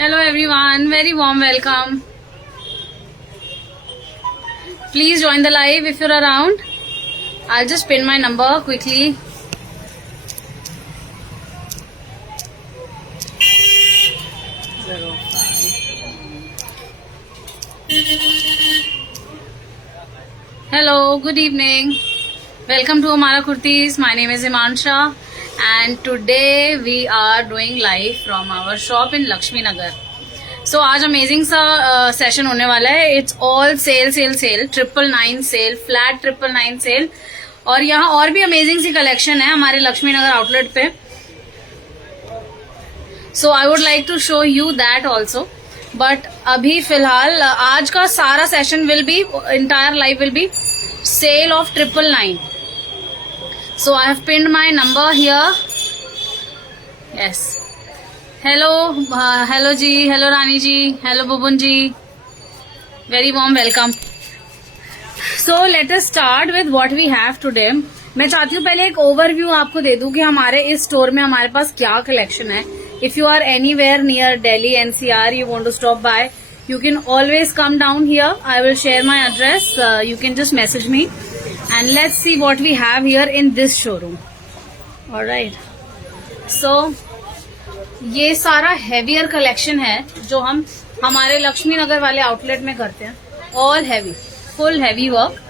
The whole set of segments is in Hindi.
Hello everyone, very warm welcome. Please join the live if you're around. I'll just pin my number quickly. Hello, good evening. Welcome to Amara Kurtis. My name is Himansha and today we are doing live from our shop in Lakshmi Nagar. So आज अमेजिंग सा सेशन होने वाला है. It's all sale sale sale, 999 sale, flat 999 sale. और यहाँ और भी अमेजिंग सी कलेक्शन है हमारे लक्ष्मी नगर आउटलेट पे. So I would like to show you that also. But अभी फिलहाल आज का सारा session will be, entire live will be sale of 999. So I have pinned my number here. Yes, hello hello जी, hello Rani ji, hello Bubun ji, very warm welcome. So let us start with what we have today. मैं चाहती हूँ पहले एक ओवरव्यू आपको दे दूं कि हमारे इस स्टोर में हमारे पास क्या कलेक्शन है. If you are anywhere near Delhi NCR, you want to stop by, you can always come down here. I will share my address. You can just message me and let's see what we have here in this showroom. All right. So ये सारा heavier collection है जो हम हमारे लक्ष्मी नगर वाले आउटलेट में करते हैं. All heavy, full heavy work.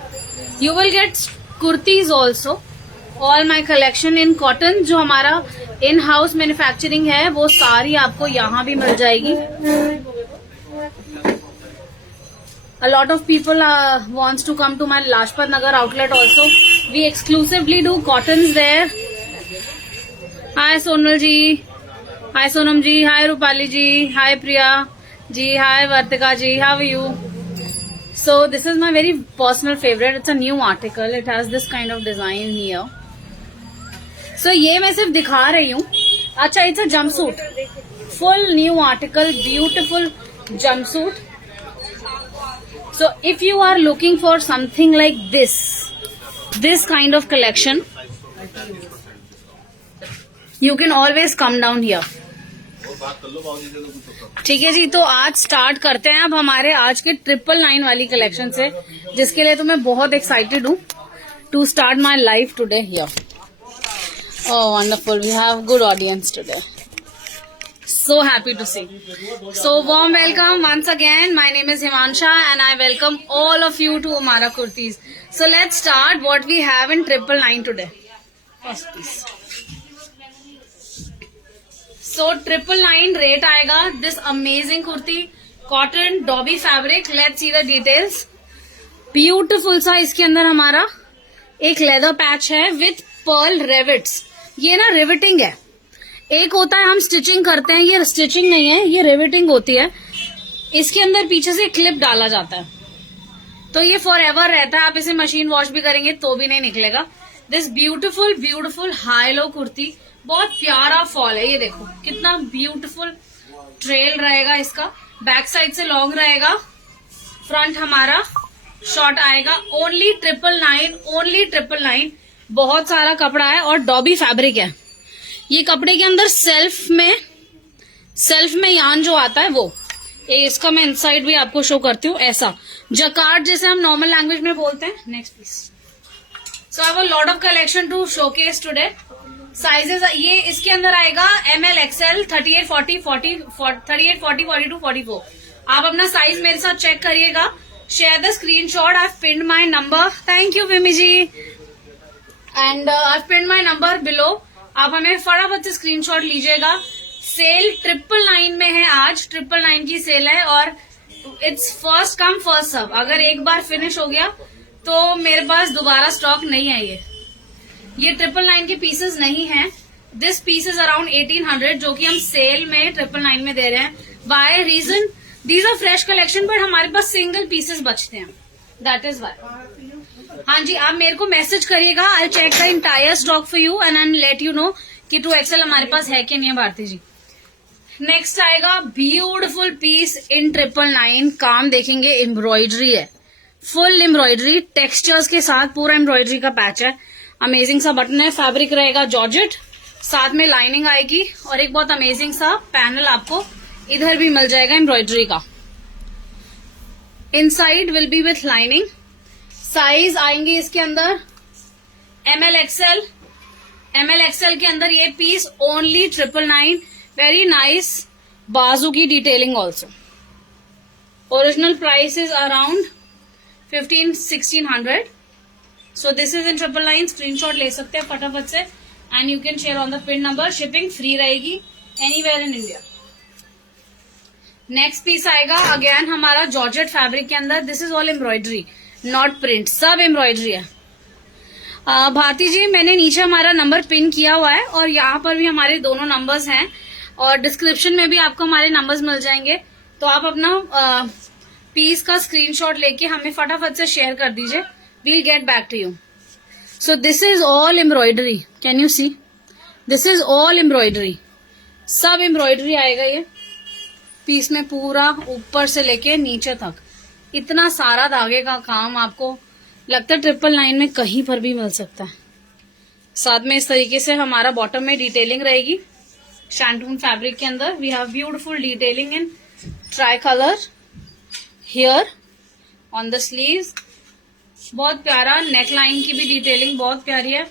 You will get kurtis also. All my collection in cotton जो हमारा in house manufacturing है वो सारी आपको यहाँ भी मिल जाएगी. A lot of people wants to come to my Lajpat Nagar outlet also. We exclusively do cottons there. Hi Sonal ji, hi Sonam ji, hi Rupali ji, hi Priya ji, hi Vartika ji. How are you? So this is my very personal favorite. It's a new article. It has this kind of design here. So ये मैं सिर्फ दिखा रही हूँ. अच्छा, it's a jumpsuit. Full new article, beautiful jumpsuit. So if you are looking for something like this kind of collection, you can always come down here. ठीक है जी. तो आज स्टार्ट करते हैं अब हमारे आज के 999 वाली कलेक्शन से, जिसके लिए तो मैं बहुत एक्साइटेड हूँ to start my life today here. Oh wonderful, we have good audience today. So happy to see. So warm welcome once again. My name is Himansha and I welcome all of you to Amara Kurtis. So let's start what we have in 999 today. First piece. So 999 rate आएगा. This amazing kurti, cotton, dobby fabric. Let's see the details. Beautiful सा इसके अंदर हमारा एक leather patch है with pearl rivets. ये ना riveting है. एक होता है हम स्टिचिंग करते हैं, ये स्टिचिंग नहीं है, ये रिवेटिंग होती है. इसके अंदर पीछे से क्लिप डाला जाता है तो ये फॉर एवर रहता है. आप इसे मशीन वॉश भी करेंगे तो भी नहीं निकलेगा. This beautiful beautiful high low kurti, बहुत प्यारा फॉल है. ये देखो कितना ब्यूटीफुल ट्रेल रहेगा इसका. बैक साइड से लॉन्ग रहेगा, फ्रंट हमारा शॉर्ट आएगा. Only 999, only 999. बहुत सारा कपड़ा है और डॉबी फैब्रिक है. ये कपड़े के अंदर सेल्फ में यान जो आता है वो, इसका मैं इनसाइड भी आपको शो करती हूँ. ऐसा जकार्ड जैसे हम नॉर्मल लैंग्वेज में बोलते हैं. Next please. So I have a lot of collection to showcase today. Sizes ये इसके अंदर आएगा ML XL 38 40 40 38 40 42 44. आप अपना साइज मेरे साथ चेक करिएगा. Share the screenshot. I have pinned my number. Thank you Vimi ji. And I have pinned my number below. आप हमें फटाफट से स्क्रीनशॉट लीजिएगा. सेल 999 में है आज. 999 की सेल है और it's first come first serve. अगर एक बार फिनिश हो गया तो मेरे पास दोबारा स्टॉक नहीं है. ये 999 के पीसेस नहीं हैं. दिस पीस इज अराउंड 1800 जो कि हम सेल में 999 में दे रहे हैं. By reason these are fresh collection but हमारे पास सिंगल पीसेस बचते हैं. That is why. हाँ जी, आप मेरे को मैसेज करिएगा. I check the entire stock for you and I let you know कि 2XL हमारे पास है कि नहीं है. भारती जी. नेक्स्ट आएगा ब्यूटीफुल पीस इन 999. काम देखेंगे, एम्ब्रॉयडरी है, फुल एम्ब्रॉयडरी टेक्सचर्स के साथ. पूरा एम्ब्रॉयडरी का पैच है. अमेजिंग सा बटन है. फैब्रिक रहेगा जॉर्जेट, साथ में लाइनिंग आएगी और एक बहुत अमेजिंग सा पैनल आपको इधर भी मिल जाएगा एम्ब्रॉयडरी का। Inside will be with lining. Size आएंगे इसके अंदर ML XL के अंदर ये पीस ओनली 999। वेरी नाइस बाजू की detailing also. Original price is around 1500-1600। So this is in 999। Screenshot ले सकते हैं फटाफट से and you can share on the pin number. Shipping free रहेगी anywhere in India. Next piece आएगा अगेन हमारा जॉर्जेट फैब्रिक के अंदर। This is all embroidery not print, सब एम्ब्रॉयडरी है। भारती जी मैंने नीचे हमारा नंबर पिन किया हुआ है और यहाँ पर भी हमारे दोनों नंबर्स हैं और डिस्क्रिप्शन में भी आपको हमारे नंबर्स मिल जाएंगे। तो आप अपना पीस का स्क्रीनशॉट लेके हमें फटाफट से शेयर कर दीजिए। We'll get back to you. So this is all embroidery, can you see, this is all embroidery, सब एम्ब्रॉयडरी आएगा ये पीस में पूरा ऊपर से लेके नीचे तक। इतना सारा धागे का काम आपको लगता है 999 में कहीं पर भी मिल सकता है। साथ में इस तरीके से हमारा बॉटम में डिटेलिंग रहेगी शैंटून फैब्रिक के अंदर। We have beautiful detailing in tri colour here on the sleeves. बहुत प्यारा नेक लाइन की भी डिटेलिंग बहुत प्यारी है।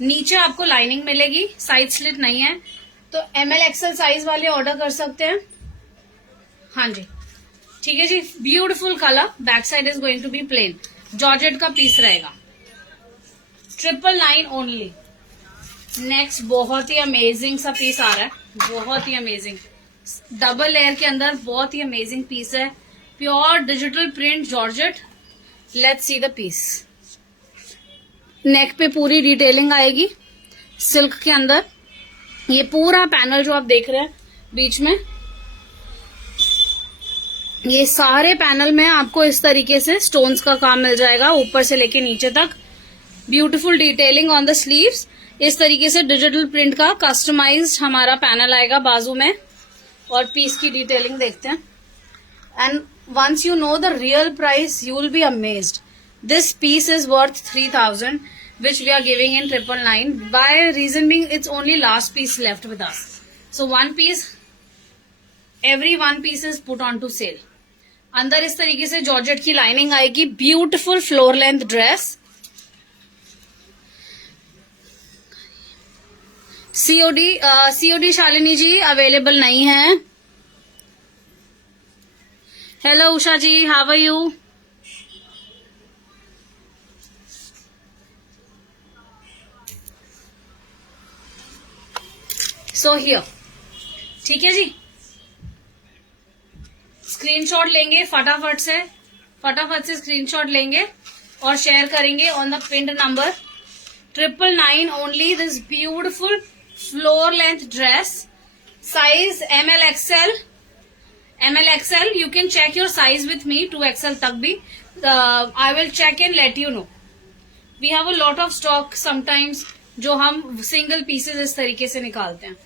नीचे आपको लाइनिंग मिलेगी, साइड स्लिट नहीं है। तो ML XL साइज वाले ऑर्डर कर सकते हैं। हाँ जी ठीक है जी। Beautiful colour, back side is going to be plain. Georgette का पीस रहेगा 999 ओनली। नेक्स्ट बहुत ही अमेजिंग सा पीस आ रहा है, बहुत ही अमेजिंग डबल लेयर के अंदर बहुत ही अमेजिंग पीस है। Pure digital print georgette. Let's see the piece. Neck पे पूरी डिटेलिंग आएगी सिल्क के अंदर। ये पूरा पैनल जो आप देख रहे हैं बीच में, ये सारे पैनल में आपको इस तरीके से स्टोन्स का काम मिल जाएगा ऊपर से लेके नीचे तक। Beautiful detailing on the sleeves. इस तरीके से डिजिटल प्रिंट का कस्टमाइज्ड हमारा पैनल आएगा बाजू में। और पीस की डिटेलिंग देखते हैं and once you know the real price you will be amazed. This piece is worth 3000 which we are giving in 999. By reason being it's only last piece left with us. So every one piece is put on to sale. अंदर इस तरीके से जॉर्जेट की लाइनिंग आएगी। Beautiful floor length dress. COD Shalini ji available नहीं है। Hello Usha ji, how are you? So here, ठीक है जी। स्क्रीनशॉट लेंगे फटाफट से स्क्रीनशॉट लेंगे और शेयर करेंगे ऑन द पिन्ड नंबर। 999 ओनली। This beautiful floor length dress. Size ML XL। You can check your size with me, 2XL तक भी। I will check and let you know. We have a lot of stock sometimes जो हम सिंगल पीसेज इस तरीके से निकालते हैं,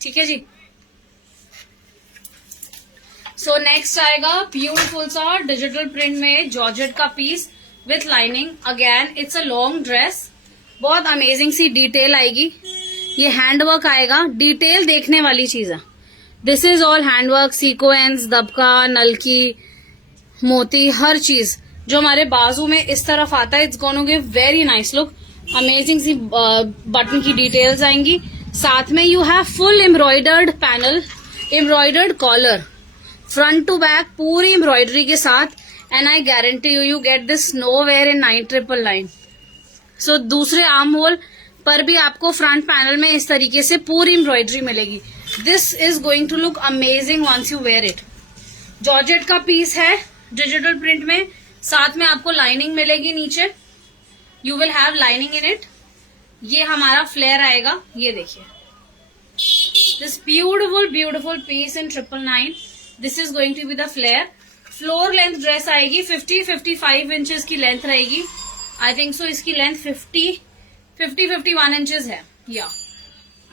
ठीक है जी। सो नेक्स्ट आएगा ब्यूटीफुल सा डिजिटल प्रिंट में जॉर्जेट का piece with lining. Again it's a long dress. बहुत अमेजिंग सी डिटेल आएगी। ये हैंडवर्क आएगा, डिटेल देखने वाली चीज है। This is all handwork, sequence, dabka, nalki, मोती, हर चीज जो हमारे बाजू में इस तरफ आता है। It's gonna give very nice look. Amazing सी बटन की डिटेल्स आएंगी। साथ में you have full embroidered panel, embroidered collar, front to back पूरी एम्ब्रॉयडरी के साथ। And I guarantee you get this nowhere in 999। So दूसरे आर्म होल पर भी आपको फ्रंट पैनल में इस तरीके से पूरी एम्ब्रॉयडरी मिलेगी। This is going to look amazing once you wear it. Georgette का पीस है डिजिटल प्रिंट में। साथ में आपको लाइनिंग मिलेगी नीचे। You will have lining in it. ये हमारा फ्लेयर आएगा, ये देखिए। This beautiful piece in 999। This is going to be the flare. Floor length dress आएगी। 50-55 इंचेस की लेंथ रहेगी। आई थिंक सो इसकी लेंथ 50-51 इंचेस है। या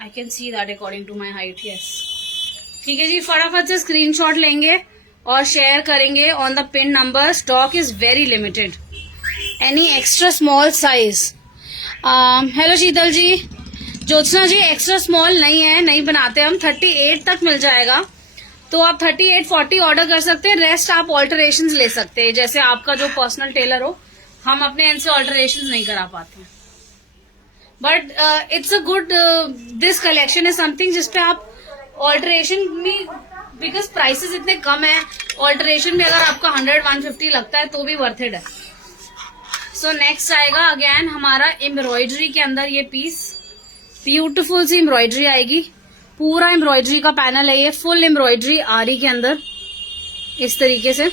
I can see that according to my height. Yes, ठीक है जी। फटाफट से स्क्रीनशॉट लेंगे और शेयर करेंगे on the pin number. Stock is very limited. Any extra small size? Hello Sheetal ji. Jyotsna ji extra small नहीं है, नहीं बनाते हम। 38 तक मिल जाएगा। तो आप 38-40 ऑर्डर कर सकते हैं, रेस्ट आप ऑल्टरेशन ले सकते हैं, जैसे आपका जो पर्सनल टेलर हो, हम अपने एंड से ऑल्टरेशन नहीं करा पाते हैं। But it's a good, this collection is something जिसपे आप ऑल्टरेशन में, बिकॉज प्राइसेस इतने कम है, ऑल्टरेशन में अगर आपका 100-150 लगता है तो भी वर्थ इट है। सो नेक्स्ट आएगा अगेन हमारा एम्ब्रॉयडरी के अंदर ये पीस, ब्यूटीफुल सी एम्ब्रॉयडरी आएगी, पूरा एम्ब्रॉयडरी का पैनल है ये, फुल एम्ब्रॉयडरी आरी के अंदर इस तरीके से,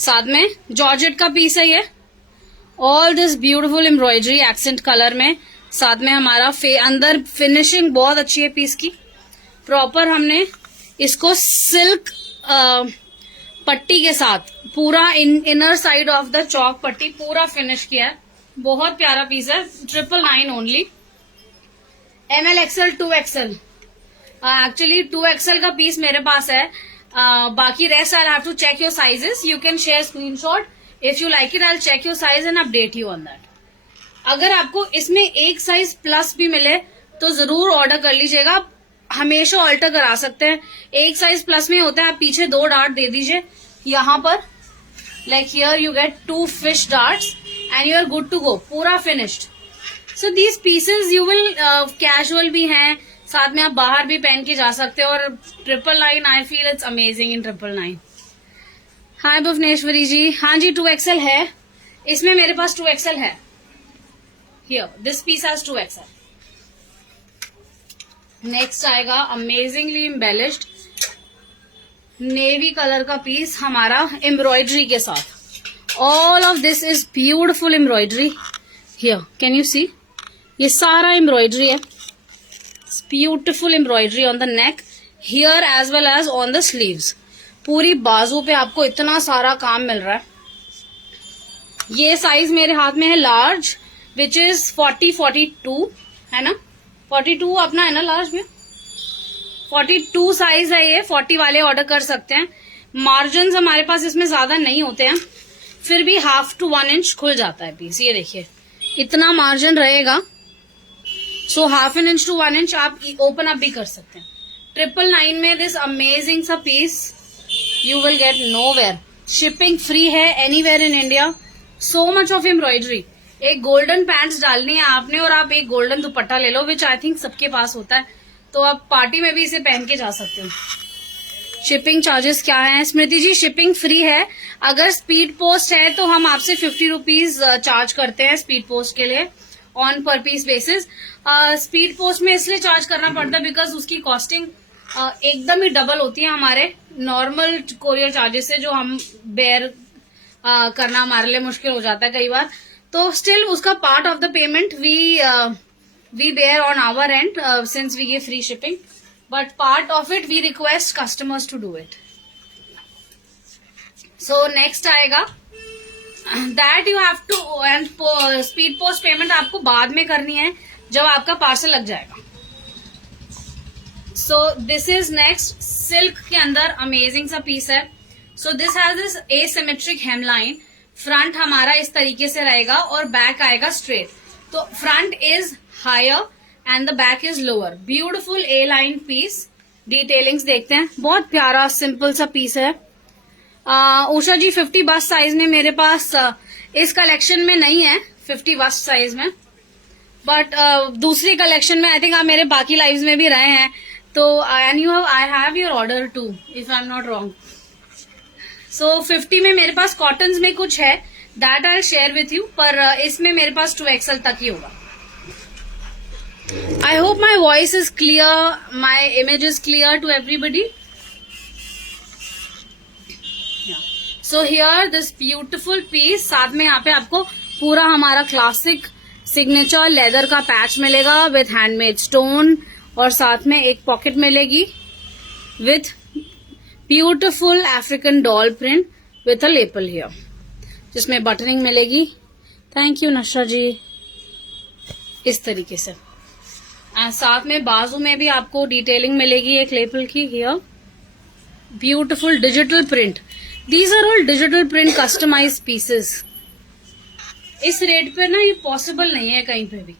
साथ में जॉर्जेट का पीस है ये, all this beautiful embroidery accent colour में, साथ में हमारा अंदर फिनिशिंग बहुत अच्छी है पीस की, प्रॉपर हमने इसको सिल्क पट्टी के साथ पूरा इनर साइड ऑफ द चौक पट्टी पूरा फिनिश किया है, बहुत प्यारा पीस है, 999 only, ML XL 2XL, actually 2XL का पीस मेरे पास है, बाकी rest I have to check your sizes, you can share screenshot, if you like it I will check your size and update you on that. अगर आपको इसमें एक साइज प्लस भी मिले तो जरूर ऑर्डर कर लीजिएगा, हमेशा ऑल्टर करा सकते हैं, एक साइज प्लस में होता है, आप पीछे 2 डार्ट दे दीजिए यहाँ पर, like here you get 2 fish darts and you are good to go, पूरा finished. So these pieces you will casual भी हैं, साथ में आप बाहर भी पहन के जा सकते हो, और 999 I feel it's amazing in 999। Hi Bhuvaneshwari ji, हाँ जी 2XL है, इसमें मेरे पास 2XL है, here this piece has 2XL। Next आएगा अमेजिंगली एम्बेलिश्ड नेवी कलर का पीस हमारा एम्ब्रॉयडरी के साथ, all of this is beautiful embroidery, here can you see, ये सारा एम्ब्रॉयडरी है, beautiful embroidery on the neck, here as well as on the sleeves, पूरी बाजू पे आपको इतना सारा काम मिल रहा है। ये साइज मेरे हाथ में है लार्ज, विच इज 42 है ना, 42 अपना है ना लार्ज में, 42 साइज है ये, 40 वाले ऑर्डर कर सकते हैं। मार्जिन हमारे पास इसमें ज्यादा नहीं होते हैं, फिर भी 1/2 to 1 इंच खुल जाता है पीस, ये देखिए इतना मार्जिन रहेगा, सो 1/2 इंच to 1 इंच आप ओपन अप भी कर सकते हैं। 999 में दिस अमेजिंग सा piece you will get nowhere, shipping free है anywhere in India, so much of embroidery. एक गोल्डन पैंट्स डालनी है आपने और आप एक गोल्डन दुपट्टा ले लो, विच आई थिंक सबके पास होता है, तो आप पार्टी में भी इसे पहन के जा सकते हो। शिपिंग चार्जेस क्या है स्मृति जी? शिपिंग फ्री है, अगर स्पीड पोस्ट है तो हम आपसे 50 रुपीज चार्ज करते हैं स्पीड पोस्ट के लिए ऑन पर पीस बेसिस। स्पीड पोस्ट में इसलिए चार्ज करना पड़ता है बिकॉज उसकी कॉस्टिंग एकदम ही डबल होती है हमारे नॉर्मल कोरियर चार्जेस से, जो हम बेयर करना हमारे लिए मुश्किल हो जाता है कई बार, तो स्टिल उसका part of the payment we bear on our end since we give free shipping, but part of it we request customers to do it. So next आएगा that you have to, and speed post payment आपको बाद में करनी है जब आपका पार्सल लग जाएगा। So this is next, silk के अंदर amazing सा पीस है। So this has this asymmetric hemline, front हमारा इस तरीके से रहेगा और बैक आएगा स्ट्रेट, तो front is higher and the back is lower, beautiful a line piece. Detailings देखते हैं, बहुत प्यारा सिंपल सा पीस है। उषा जी 50 बस्ट साइज में मेरे पास इस कलेक्शन में नहीं है, 50 बस्ट साइज में, बट दूसरी कलेक्शन में आई थिंक आप मेरे बाकी लाइव्स में भी रहे हैं, तो and I have your order too if I am not wrong. So 50 में मेरे पास कॉटन्स में कुछ है, that I share with you, पर इसमें मेरे पास 2XL तक ही होगा। I hope my voice is clear, my image is clear to everybody. Yeah. So here this beautiful piece, साथ में यहाँ पे आपको पूरा हमारा क्लासिक सिग्नेचर लेदर का पैच मिलेगा विथ हैंडमेड स्टोन, और साथ में एक पॉकेट मिलेगी with beautiful African doll print with a lapel here, जिसमें बटनिंग मिलेगी। थैंक यू नशा जी। इस तरीके से साथ में बाजू में भी आपको डिटेलिंग मिलेगी एक लेपल की, here beautiful digital print, these are all digital print customise pieces. इस रेट पे ना ये पॉसिबल नहीं है कहीं पे भी।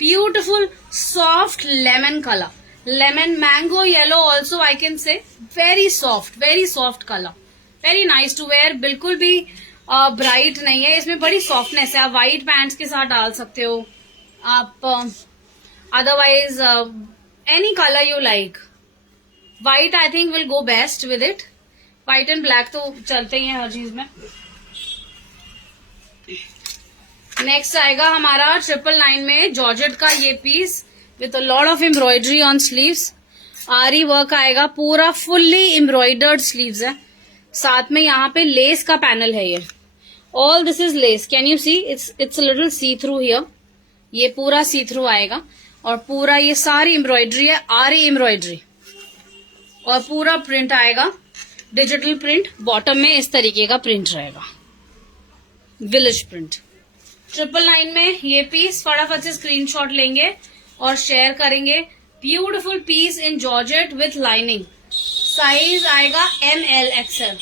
Beautiful soft lemon colour, lemon mango yellow also I can say, very soft colour, very nice to wear, बिल्कुल भी ब्राइट नहीं है, इसमें बड़ी सॉफ्टनेस है। आप व्हाइट पैंट्स के साथ डाल सकते हो आप, otherwise any colour you like. White I think will go best with it, white and black तो चलते ही हैं हर चीज में। नेक्स्ट आएगा हमारा 999 में जॉर्जेट का ये piece with a lot of embroidery on sleeves, आरी वर्क आएगा, पूरा फुल्ली एम्ब्रॉयडर्ड स्लीव्स है, साथ में यहाँ पे लेस का पैनल है। ये all this is lace, can you see, it's a little see through here, ये पूरा सी थ्रू आएगा और पूरा ये सारी एम्ब्रॉयडरी है, आरी एम्ब्रॉयडरी, और पूरा प्रिंट आएगा डिजिटल प्रिंट, बॉटम में इस तरीके का प्रिंट रहेगा, विलेज प्रिंट। 999 में ये पीस फटाफट से स्क्रीनशॉट लेंगे और शेयर करेंगे। Beautiful piece in georgette with lining, size आएगा ML XL,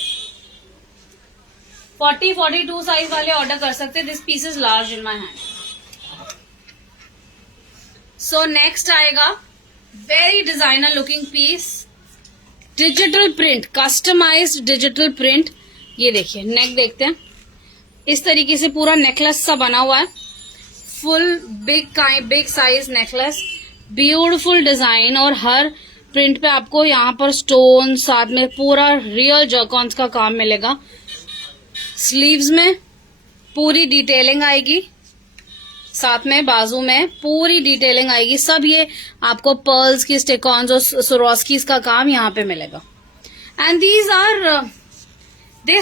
40-42 साइज वाले ऑर्डर कर सकते हैं। This piece is large in my hand. So next आएगा very designer looking piece, digital print, customised digital print. ये देखिए नेक देखते हैं, इस तरीके से पूरा नेकलेस सा बना हुआ है, full big size necklace, beautiful design, और हर प्रिंट पे आपको यहाँ पर स्टोन, साथ में पूरा रियल जर्कॉन्स का काम मिलेगा। स्लीव्स में पूरी डिटेलिंग आएगी, साथ में बाजू में पूरी डिटेलिंग आएगी, सब ये आपको पर्ल्स की, स्टिकॉन्स और स्वरोस्कीज का काम यहाँ पे मिलेगा। And these are they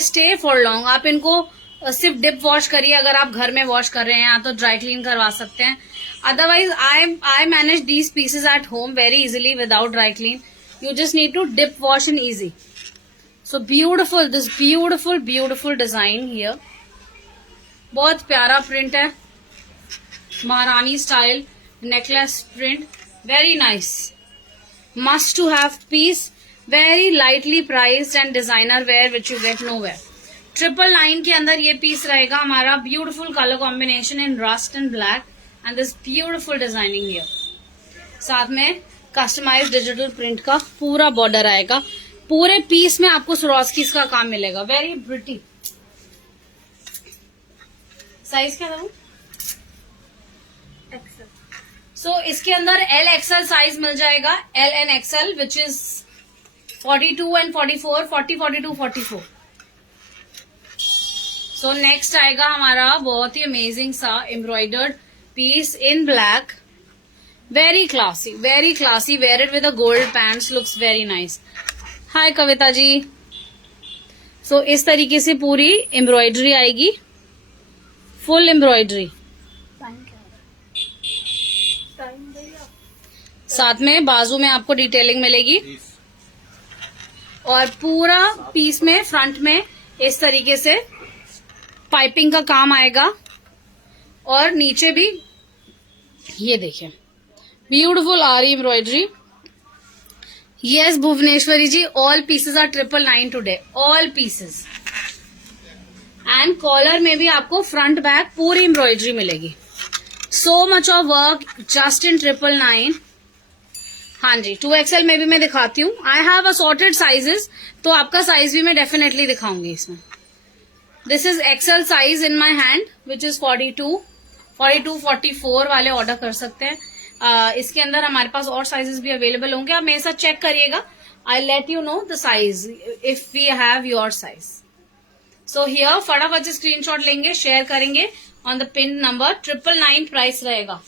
stay for long. आप इनको सिर्फ डिप वॉश करिए, अगर आप घर में वॉश कर रहे हैं तो ड्राई क्लीन करवा सकते हैं, otherwise I manage these pieces at home very easily without dry clean, you just need to dip wash in easy. So beautiful, this beautiful design here, बहुत प्यारा प्रिंट है, महारानी style necklace print, very nice, must to have piece, very lightly priced and designer wear which you get no where. 999 के अंदर ये पीस रहेगा हमारा, beautiful colour combination in rust and black and this beautiful designing here, साथ में कस्टमाइज्ड डिजिटल प्रिंट का पूरा बॉर्डर आएगा, पूरे पीस में आपको स्वरोस्कीज का काम मिलेगा, वेरी प्रिटी। साइज क्या था? सो इसके अंदर L XL साइज मिल जाएगा, L and XL which is 42 and 44, 40, 42, 44। So next आएगा हमारा बहुत ही अमेजिंग सा embroidered piece in black, very classy, wear it with a gold pants, looks very nice. Hi Kavita ji. So इस तरीके से पूरी एम्ब्रॉयडरी आएगी, फुल एम्ब्रॉयडरी, साथ में बाजू में आपको डिटेलिंग मिलेगी, और पूरा पीस में फ्रंट में इस तरीके से पाइपिंग का काम आएगा, और नीचे भी ये देखिए ब्यूटीफुल आरी embroidery. Yes Bhuvaneshwari ji, all pieces are 999 today, all pieces. And collar में भी आपको फ्रंट बैक पूरी एम्ब्रॉयडरी मिलेगी, so much of work just in 999। हाँ जी, 2XL में भी मैं दिखाती हूँ, आई हैव असॉर्टेड साइजेस, तो आपका साइज भी मैं डेफिनेटली दिखाऊंगी इसमें। This is XL size in my hand which is 42, 44 वाले ऑर्डर कर सकते हैं। इसके अंदर हमारे पास और साइजेस भी अवेलेबल होंगे, आप मेरे साथ चेक करिएगा, I let you know the size if we have your size. So here फटाफट से स्क्रीनशॉट लेंगे, शेयर करेंगे on the pin number, 999 price रहेगा।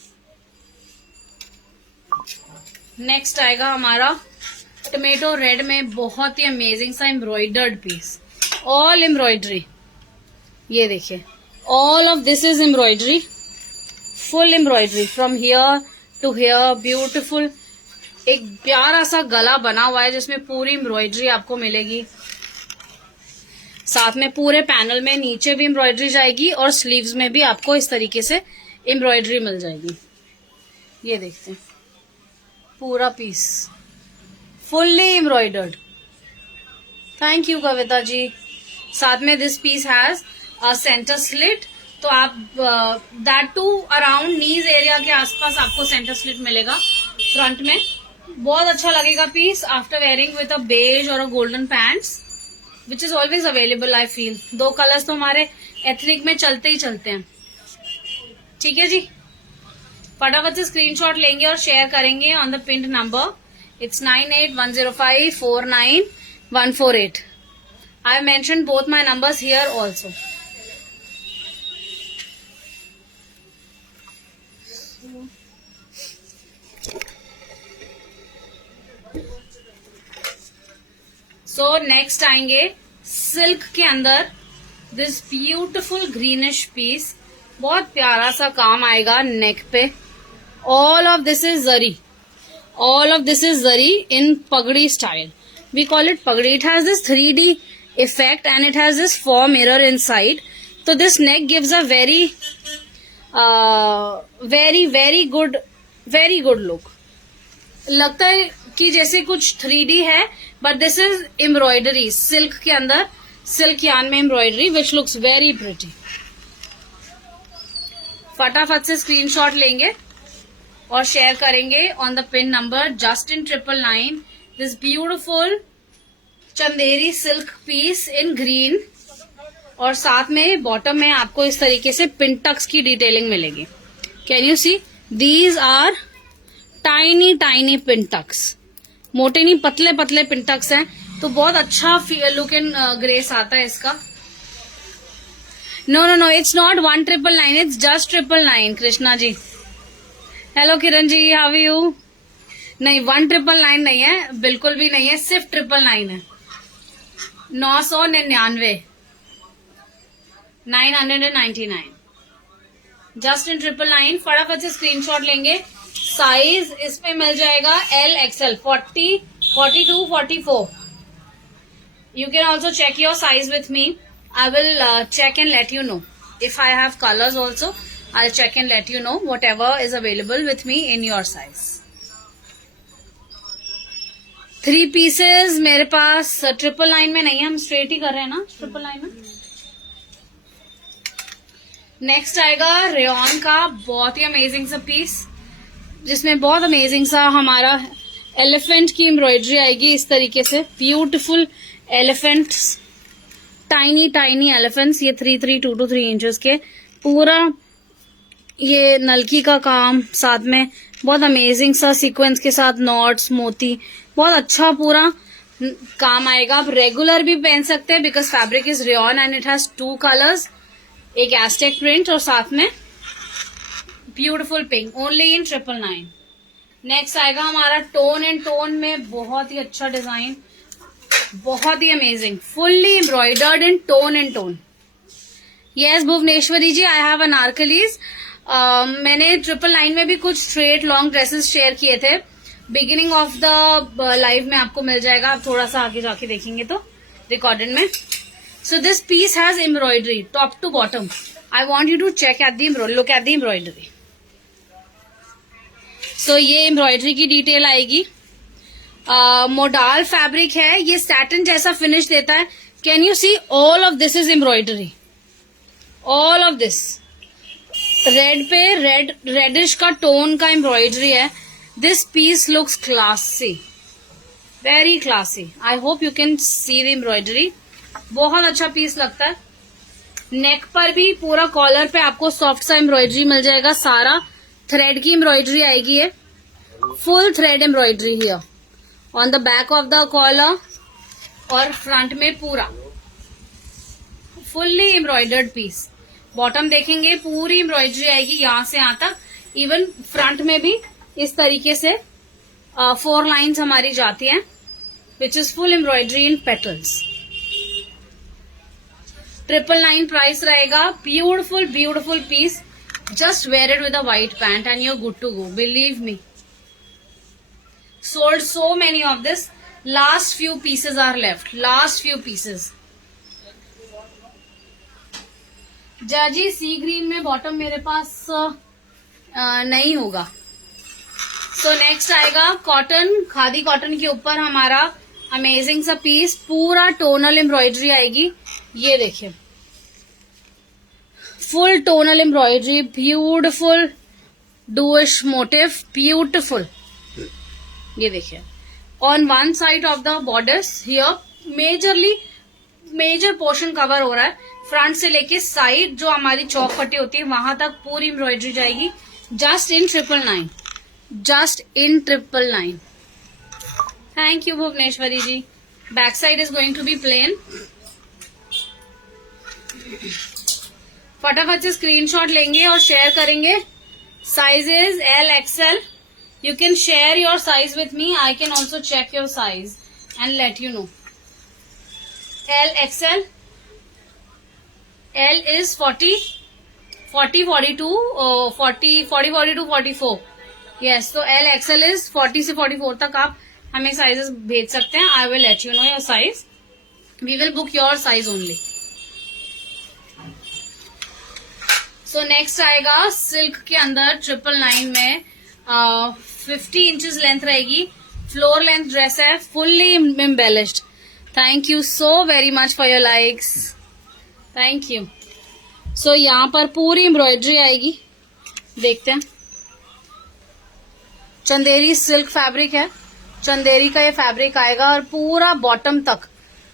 नेक्स्ट आएगा हमारा टमेटो रेड में बहुत ही अमेजिंग सा एम्ब्रॉयडर्ड पीस, ऑल एम्ब्रॉयडरी, ये देखिए all of this is embroidery, full embroidery from here to here, beautiful. एक प्यारा सा गला बना हुआ है जिसमें पूरी एम्ब्रॉयडरी आपको मिलेगी, साथ में पूरे पैनल में नीचे भी एम्ब्रॉयडरी जाएगी, और स्लीव्स में भी आपको इस तरीके से एम्ब्रॉयडरी मिल जाएगी। ये देखते हैं पूरा piece fully embroidered. Thank you Kavita ji. साथ में this piece has a centre slit, तो आप that to around knees area के आसपास आपको सेंटर स्लिट मिलेगा, फ्रंट में बहुत अच्छा लगेगा piece after wearing with a beige और a golden pants which is always available. I feel 2 colours तो हमारे एथनिक में चलते ही चलते हैं. ठीक है जी, फटाफट से स्क्रीनशॉट लेंगे और शेयर करेंगे on the pinned number. It's 9810549148. I have mentioned both my numbers here also. So next आएंगे सिल्क के अंदर दिस ब्यूटिफुल ग्रीनिश पीस. बहुत प्यारा सा काम आएगा नेक पे. All of this is zari. All of this is zari in pagdi style. We call it pagdi. It has this 3D effect and it has this 4 mirror inside. So this neck gives a very good look. लगता है कि जैसे कुछ 3D है, but this is embroidery. Silk के अंदर सिल्क यान में embroidery which looks very pretty. फटाफट से स्क्रीनशॉट लेंगे और शेयर करेंगे on the pin number just in 999. This beautiful Chanderi silk piece in green और साथ में बॉटम में आपको इस तरीके से पिंटक्स की डिटेलिंग मिलेगी. Can you see these are tiny tiny pintucks. मोटे नहीं, पतले पतले पिंटक्स हैं, तो बहुत अच्छा लुक एंड ग्रेस आता है इसका. No it's not 1999, it's just 999. Krishna ji hello. Kiran ji how are you. नहीं 1999 नहीं है, बिल्कुल भी नहीं है, सिर्फ 999 है. 999 999 जस्ट इन 999. फटाफट से स्क्रीनशॉट लेंगे. साइज इसमें मिल जाएगा L XL 40 42 44. You can also check your size with me. I will check and let you know. If I have colors also, I'll check and let you know whatever is available with me in your size. 3 pieces मेरे पास 999 में नहीं है, हम स्ट्रेट ही कर रहे हैं ना 999 में. नेक्स्ट आएगा रेयन का बहुत ही अमेजिंग सा पीस, जिसमें बहुत अमेजिंग सा हमारा एलिफेंट की एम्ब्रॉयडरी आएगी इस तरीके से. Beautiful elephants, tiny tiny elephants. ये 2 इंचेस के. पूरा ये नलकी का काम, साथ में बहुत अमेजिंग सा सीक्वेंस के साथ नॉट्स, मोती, बहुत अच्छा पूरा काम आएगा. आप रेगुलर भी पहन सकते हैं because fabric is rayon and it has 2 colours, एक एस्टेक प्रिंट और साथ में beautiful pink. Only in 999. Next आएगा हमारा टोन एंड टोन में बहुत ही अच्छा डिजाइन, बहुत ही amazing, fully embroidered in tone and tone. Yes Bhuvaneshwari ji, I have anarkalis. मैंने 999 में भी कुछ स्ट्रेट लॉन्ग ड्रेसेस शेयर किए थे. बिगिनिंग ऑफ द लाइव में आपको मिल जाएगा, आप थोड़ा सा आगे जाके देखेंगे तो रिकॉर्डेड में. So this piece has embroidery top to bottom. I want you to check at the look at the embroidery. So ये एम्ब्रॉयडरी की डिटेल आएगी. मोडाल फैब्रिक है, ये सैटिन जैसा फिनिश देता है. Can you see all of this is embroidery. All of this red पे रेडिश का टोन का एम्ब्रॉयडरी है. This piece looks classy, very classy. I hope you can see the embroidery. बहुत अच्छा पीस लगता है. नेक पर भी पूरा कॉलर पे आपको सॉफ्ट सा एम्ब्रॉयडरी मिल जाएगा. सारा थ्रेड की एम्ब्रॉयडरी आएगी. ये full thread embroidery here on the back of the collar और फ्रंट में पूरा फुल्ली एम्ब्रॉयडर्ड पीस. बॉटम देखेंगे पूरी एम्ब्रॉयडरी आएगी यहां से यहां तक. इवन फ्रंट में भी इस तरीके से 4 लाइन्स हमारी जाती हैं which is full embroidery in petals. 999 price रहेगा. Beautiful beautiful piece. Just wear it with a white pant and you are good to go. Believe me, sold so many of this. Last few pieces are left. Last few pieces. जाजी सी ग्रीन में बॉटम मेरे पास नहीं होगा. सो नेक्स्ट आएगा कॉटन, खादी कॉटन के ऊपर हमारा अमेजिंग सा पीस. पूरा टोनल एम्ब्रॉयडरी आएगी. ये देखिए फुल टोनल एम्ब्रॉयडरी, ब्यूटिफुल डूइश मोटिव, ब्यूटिफुल. ये देखिए, on one side of the borders here major portion cover हो रहा है, फ्रंट से लेके साइड जो हमारी चौक पट्टी होती है वहां तक पूरी एम्ब्रॉयडरी जाएगी, just in 999, just in 999। Thank you Bhuvaneshwari ji. Back side is going to be plain. फटाफट से स्क्रीनशॉट लेंगे और शेयर करेंगे। Sizes L XL, you can share your size with me. I can also check your size and let you know. L XL, L is 40 42 40 42 44। yes, तो L XL is 40 से 44 तक आप हमें साइजेस भेज सकते हैं। I will let you know your size. We will book your size only. So next आएगा सिल्क के अंदर 999 में 50 इंचेस लेंथ रहेगी, फ्लोर लेंथ ड्रेस है, fully embellished. Thank you so very much for your likes, thank you. So यहाँ पर पूरी एम्ब्रॉयडरी आएगी, देखते हैं। चंदेरी सिल्क फैब्रिक है, चंदेरी का ये फैब्रिक आएगा और पूरा बॉटम तक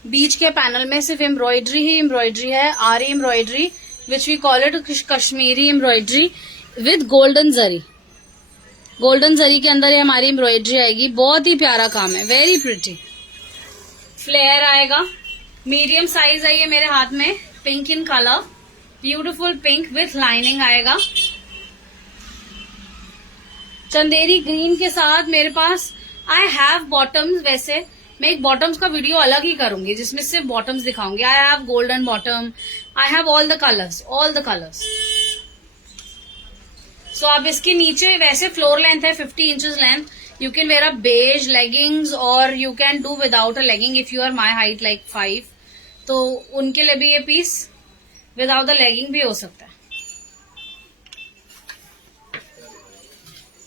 बीच के पैनल में सिर्फ एम्ब्रॉयडरी ही एम्ब्रॉयडरी है, aari embroidery which we call it Kashmiri embroidery with golden zari. Golden zari के अंदर ये हमारी एम्ब्रॉयडरी आएगी, बहुत ही प्यारा काम है, वेरी प्रिटी। फ्लेयर आएगा, मीडियम साइज है ये मेरे हाथ में, pink in colour, beautiful pink with lining आएगा। चंदेरी ग्रीन के साथ मेरे पास आई हैव बॉटम्स। वैसे मैं एक बॉटम्स का वीडियो अलग ही करूंगी जिसमें सिर्फ बॉटम्स दिखाऊंगी। I have golden bottom, I have all the colours. So अब इसके नीचे वैसे फ्लोर लेंथ है 50 inches length, you can wear a beige leggings और you can do without a legging if you are my height like 5, तो उनके लिए भी ये पीस विदाउट द लेगिंग भी हो सकता है।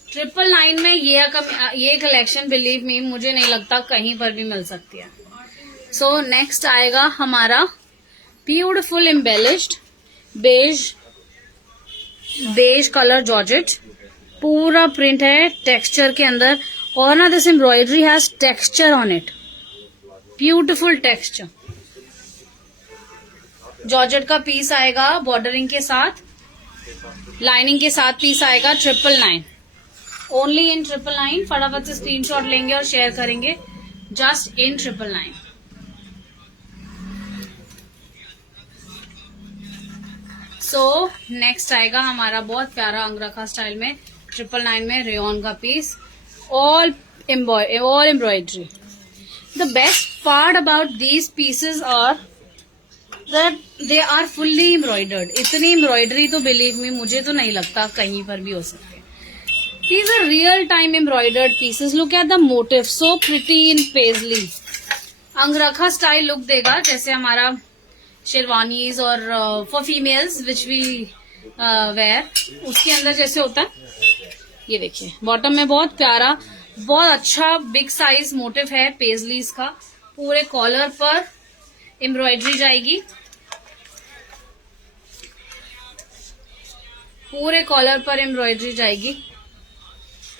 999 में ये कलेक्शन बिलीव मी मुझे नहीं लगता कहीं पर भी मिल सकती है। सो नेक्स्ट आएगा हमारा beautiful embellished beige colour georgette, पूरा प्रिंट है टेक्सचर के अंदर, और ना this embroidery has texture on it, beautiful texture. Georgette का पीस आएगा बॉर्डरिंग के साथ, लाइनिंग के साथ पीस आएगा 999, ओनली इन 999। फटाफट से स्क्रीनशॉट लेंगे और शेयर करेंगे, जस्ट इन 999। सो नेक्स्ट आएगा हमारा बहुत प्यारा अंगरखा स्टाइल में 999 में रेयॉन का piece, all embroidery. The best part about these pieces are that they are fully embroidered. इतनी एम्ब्रॉयडरी तो बिलीव मी मुझे तो नहीं लगता कहीं पर भी हो सकती है। These are real time embroidered pieces. Look at the motif, so pretty in paisley. Angrakha style look देगा जैसे हमारा शेरवानीज और for females which we wear, उसके अंदर जैसे होता है। ये देखिए बॉटम में बहुत प्यारा, बहुत अच्छा बिग साइज मोटिव है पेजलीज का। पूरे कॉलर पर एम्ब्रॉयडरी जाएगी, पूरे कॉलर पर एम्ब्रॉयडरी जाएगी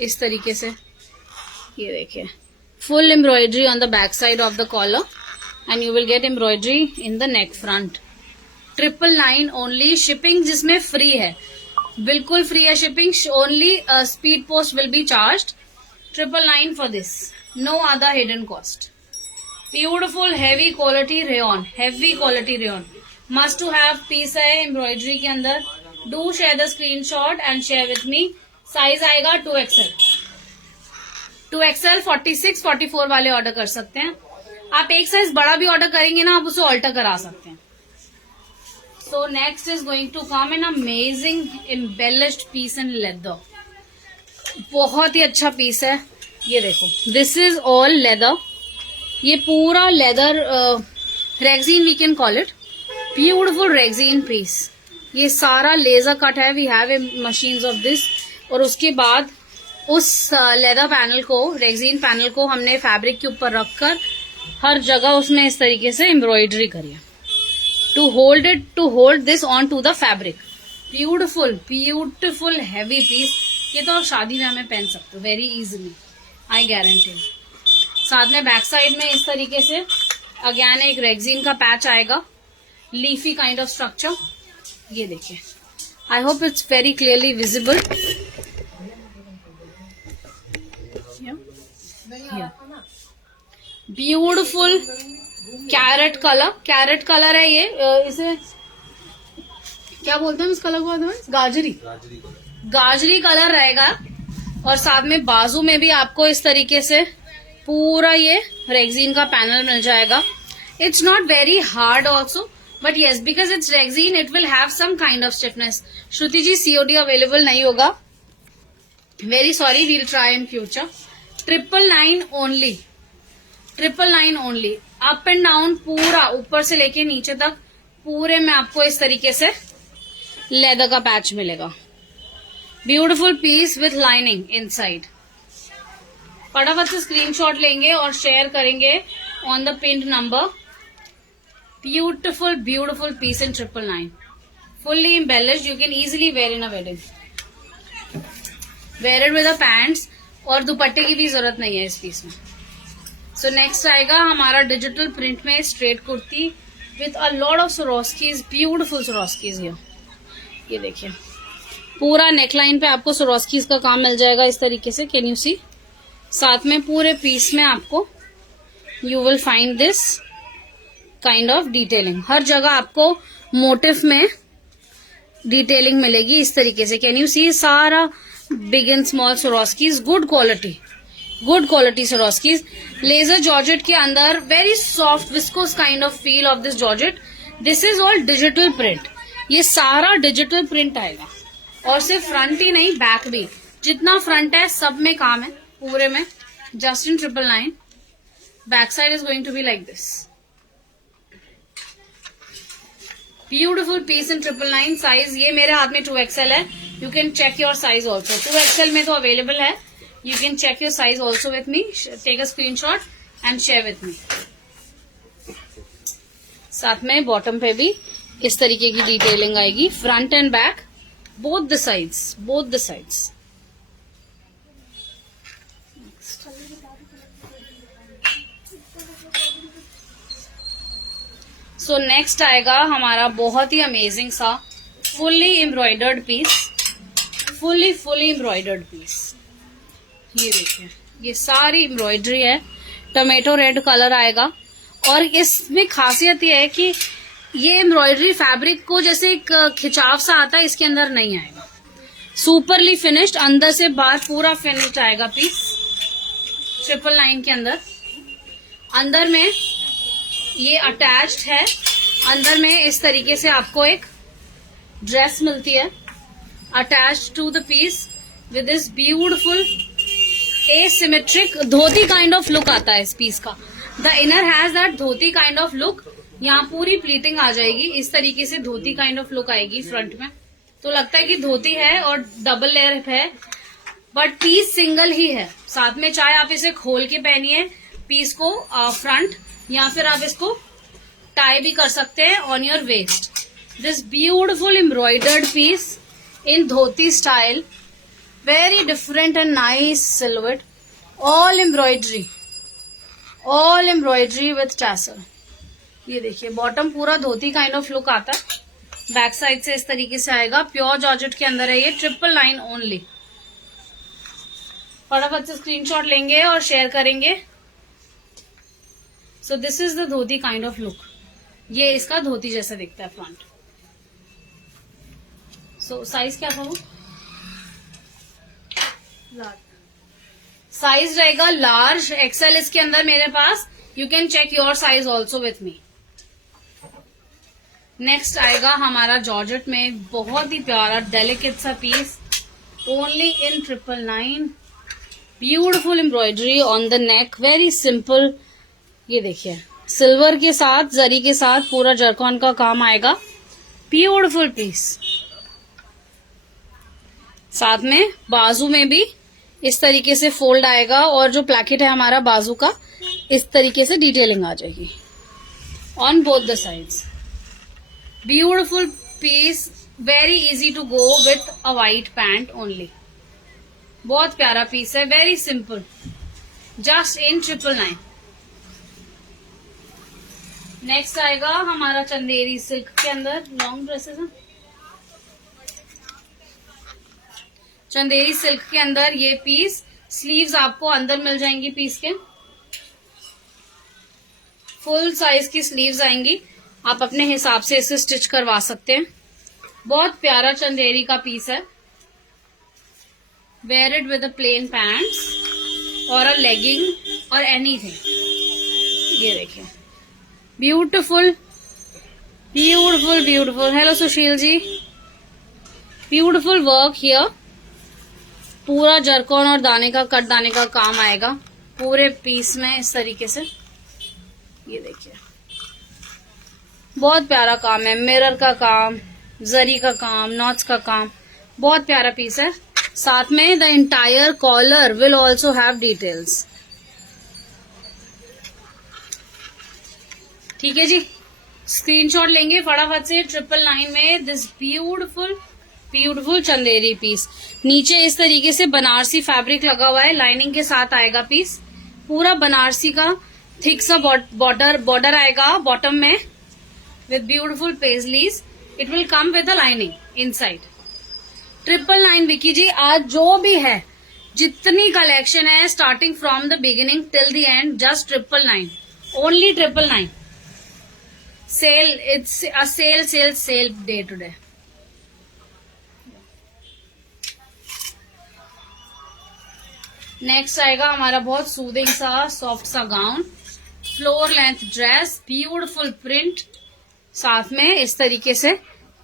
इस तरीके से। ये देखिए full embroidery on the back side of the collar and you will get embroidery in the neck front। 999 only, shipping जिसमें फ्री है, बिल्कुल फ्री है shipping, only speed post will be charged. 999 for this, no other hidden cost। Beautiful heavy quality rayon, heavy quality rayon, must to have piece है एम्ब्रॉयडरी के अंदर। Do share the screenshot and share with me. Size आएगा 2XL, 2XL 46 44 वाले ऑर्डर कर सकते हैं। आप एक साइज बड़ा भी ऑर्डर करेंगे ना, आप उसे ऑल्टर करा सकते हैं। So next is going to come an amazing embellished piece in leather. बहुत ही अच्छा पीस है, ये देखो, दिस इज ऑल लेदर। ये पूरा leather rexine we can call it, beautiful rexine piece. ये सारा लेजर कट है, we have a machines of this. और उसके बाद उस लेदर पैनल को, रेक्सीन पैनल को हमने फैब्रिक के ऊपर रखकर हर जगह उसमें इस तरीके से एम्ब्रॉयडरी करी है to hold this on to the fabric. Beautiful beautiful heavy piece. ये तो आप शादी में हमें पहन सकते हो वेरी इजीली। I guarantee. साथ में बैक साइड में इस तरीके से अगेन एक रेक्सीन का पैच आएगा, लीफी काइंड ऑफ स्ट्रक्चर। ये देखिए, I hope it's very clearly visible. Beautiful carrot colour है ये। इसे क्या बोलते हैं इस कलर को? गाजरी कलर रहेगा। और साथ में बाजू में भी आपको इस तरीके से पूरा ये रेक्सीन का पैनल मिल जाएगा। It's not very hard also, but yes because it's rexine it will have some kind of stiffness. Shruti ji COD available नहीं होगा, very sorry, we'll try in future. 999 ओनली। अप एंड डाउन पूरा ऊपर से लेके नीचे तक पूरे में आपको इस तरीके से लेदर का पैच मिलेगा। Beautiful piece with lining inside. फटाफट से स्क्रीनशॉट लेंगे और शेयर करेंगे on the pinned number. Beautiful piece in 999, fully embellished. You can easily wear in a wedding, wear it with a pants, और दुपट्टे की भी जरूरत नहीं है इस पीस में। सो नेक्स्ट आएगा हमारा डिजिटल प्रिंट में straight kurti with a lot of Swarovskis, beautiful Swarovskis। ये देखिए, पूरा नेकलाइन पे आपको Swarovskis का काम मिल जाएगा इस तरीके से। Can you see? साथ में पूरे पीस में आपको you will find this kind of detailing. हर जगह आपको मोटिफ में डिटेलिंग मिलेगी इस तरीके से। Can you see? सारा big and small Swarovskis, good quality Swarovskis। Laser georgette के अंदर very soft viscose kind of feel of this georgette. This is all digital print. ये सारा डिजिटल प्रिंट आएगा, और सिर्फ फ्रंट ही नहीं, बैक भी। जितना फ्रंट है सब में काम है पूरे में। Just in 999। Back side is going to be like this. Beautiful piece in 999। Size ये मेरे हाथ में 2XL है। You can check your size also. 2XL में तो अवेलेबल है। You can check your size also with me. Take a screenshot and share with me. साथ में बॉटम पे भी इस तरीके की डिटेलिंग आएगी, front and back, both the sides. So next आएगा हमारा बहुत ही अमेजिंग सा फुल्ली एम्ब्रॉयडर्ड पीस। ये देखिए, ये सारी एम्ब्रॉयडरी है। टमेटो रेड कलर आएगा, और इसमें खासियत ये है कि ये एम्ब्रॉयडरी फैब्रिक को जैसे एक खिंचाव सा आता है, इसके अंदर नहीं आएगा। सुपरली फिनिश्ड, अंदर से बाहर पूरा फिनिश्ड आएगा पीस 999 के अंदर। अंदर में ये अटैच्ड है। अंदर में इस तरीके से आपको एक ड्रेस मिलती है attached to the piece with this beautiful asymmetric dhoti kind of look आता है इस पीस का। The inner has that dhoti kind of look. यहाँ पूरी प्लीटिंग आ जाएगी इस तरीके से, धोती काइंड ऑफ लुक आएगी फ्रंट में। तो लगता है कि धोती है और डबल लेयर है, बट पीस सिंगल ही है। साथ में चाहे आप इसे खोल के पहनिए पीस को फ्रंट, या फिर आप इसको टाई भी कर सकते हैं on your waist. This beautiful embroidered piece in dhoti style, very different and nice silhouette. All embroidery with tassel. ये देखिए, बॉटम पूरा धोती काइंड ऑफ लुक आता है। बैक साइड से इस तरीके से आएगा। प्योर जॉर्जेट के अंदर है ये। 999 ओनली। फटाफट से स्क्रीनशॉट लेंगे और शेयर करेंगे। सो this is the dhoti kind of look. ये इसका धोती जैसा दिखता है फ्रंट। सो साइज क्या था वो? साइज रहेगा लार्ज XL इसके अंदर मेरे पास। You can check your size also with me. Next आएगा हमारा जॉर्जेट में बहुत ही प्यारा डेलिकेट सा piece, only in 999। Beautiful embroidery on the neck, very simple. ये देखिए, सिल्वर के साथ, जरी के साथ पूरा जरकॉन का काम आएगा। Beautiful piece. साथ में बाजू में भी इस तरीके से फोल्ड आएगा, और जो प्लैकेट है हमारा बाजू का, इस तरीके से डिटेलिंग आ जाएगी on both the sides. Beautiful piece, very easy to go with a white pant only. बहुत प्यारा पीस है, very simple. Just in 999। Next आएगा हमारा चंदेरी सिल्क के अंदर लॉन्ग ड्रेसेस है। चंदेरी सिल्क के अंदर ये पीस, स्लीव्स आपको अंदर मिल जाएंगी पीस के, फुल साइज की स्लीव्स आएंगी, आप अपने हिसाब से इसे स्टिच करवा सकते हैं। बहुत प्यारा चंदेरी का पीस है। Wear it with a plain pants और अ लेगिंग और एनीथिंग। ये देखिए, beautiful beautiful beautiful. Hello Sushil ji, beautiful work here. पूरा जरकॉन और दाने का कट दाने का काम आएगा पूरे पीस में इस तरीके से। ये देखिए, बहुत प्यारा काम है, मिरर का काम, जरी का काम, नॉट्स का काम, बहुत प्यारा पीस है। साथ में the entire collar will also have details. ठीक है जी, स्क्रीनशॉट लेंगे फटाफट से 999 में this beautiful beautiful Chanderi piece. नीचे इस तरीके से बनारसी फैब्रिक लगा हुआ है, लाइनिंग के साथ आएगा पीस। पूरा बनारसी का थिक सा बॉर्डर आएगा बॉटम में with beautiful paisleys. It will come with the lining inside. 999 Vicky ji, आज जो भी है, जितनी कलेक्शन है starting from the beginning till the end, just 999, only 999। Sale, it's a sale day today. Next आएगा हमारा बहुत सूदिंग सा सॉफ्ट सा gown, floor length dress, beautiful print, साथ में इस तरीके से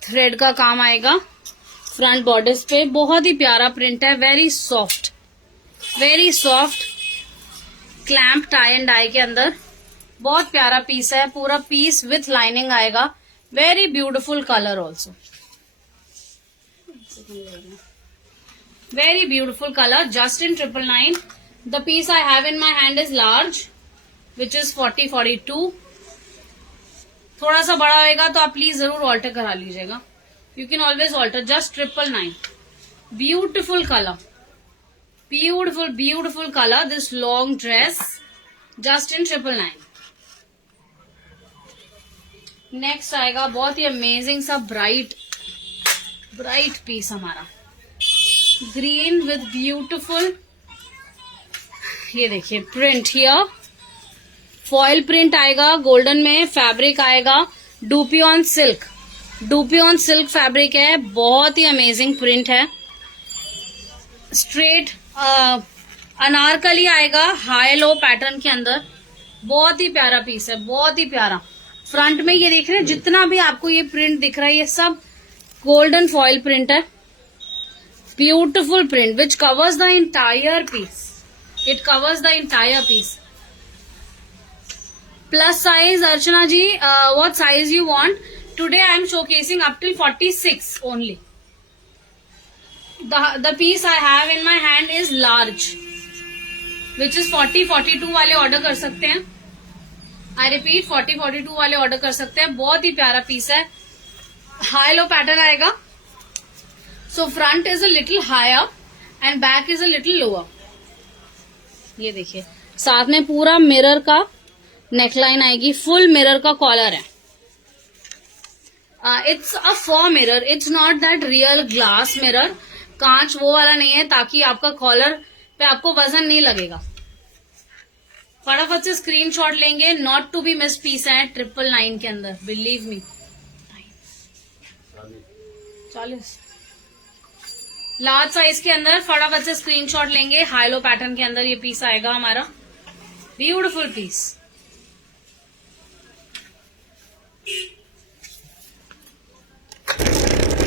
थ्रेड का काम आएगा फ्रंट बॉर्डर्स पे। बहुत ही प्यारा प्रिंट है, very soft clamp tie and dye के अंदर। बहुत प्यारा पीस है, पूरा पीस विथ लाइनिंग आएगा। Very beautiful colour also, very beautiful colour, just in 999। The piece I have in my hand is large which is 40-42। थोड़ा सा बड़ा होएगा तो आप प्लीज जरूर ऑल्टर करा लीजिएगा, you can always alter. Just 999। Beautiful colour, beautiful colour, this long dress just in 999। Next आएगा बहुत ही अमेजिंग सा ब्राइट पीस हमारा, ग्रीन विद ब्यूटिफुल, ये देखिए प्रिंट हियर, फॉयल प्रिंट आएगा गोल्डन में, फैब्रिक आएगा डूपियन सिल्क फैब्रिक है। बहुत ही अमेजिंग प्रिंट है। स्ट्रेट अनारकली आएगा हाई लो पैटर्न के अंदर। बहुत ही प्यारा पीस है, बहुत ही प्यारा। फ्रंट में ये देख रहे हैं, जितना भी आपको ये प्रिंट दिख रहा है ये सब गोल्डन फॉयल प्रिंट है। Beautiful print which covers the entire piece, it covers the entire piece. Plus size Archana ji, what size you want? Today I am showcasing up till 46 only. The piece I have in my hand is large, which is 40-42 वाले ऑर्डर कर सकते हैं। I repeat, 40-42 वाले ऑर्डर कर सकते हैं। बहुत ही प्यारा पीस है, हाई लो पैटर्न आएगा। So front is a little higher and back is a little lower. ये देखिए, साथ में पूरा मिरर का नेकलाइन आएगी, फुल मिरर का कॉलर है। It's a for mirror, it's not that real glass mirror, कांच वो वाला नहीं है, ताकि आपका कॉलर पे आपको वजन नहीं लगेगा। फटाफट से स्क्रीनशॉट लेंगे, not to be miss piece है 999 के अंदर, बिलीव मी। 40 लार्ज साइज के अंदर फटाफट से स्क्रीनशॉट लेंगे। हाई लो पैटर्न के अंदर ये पीस आएगा हमारा, ब्यूटिफुल पीस।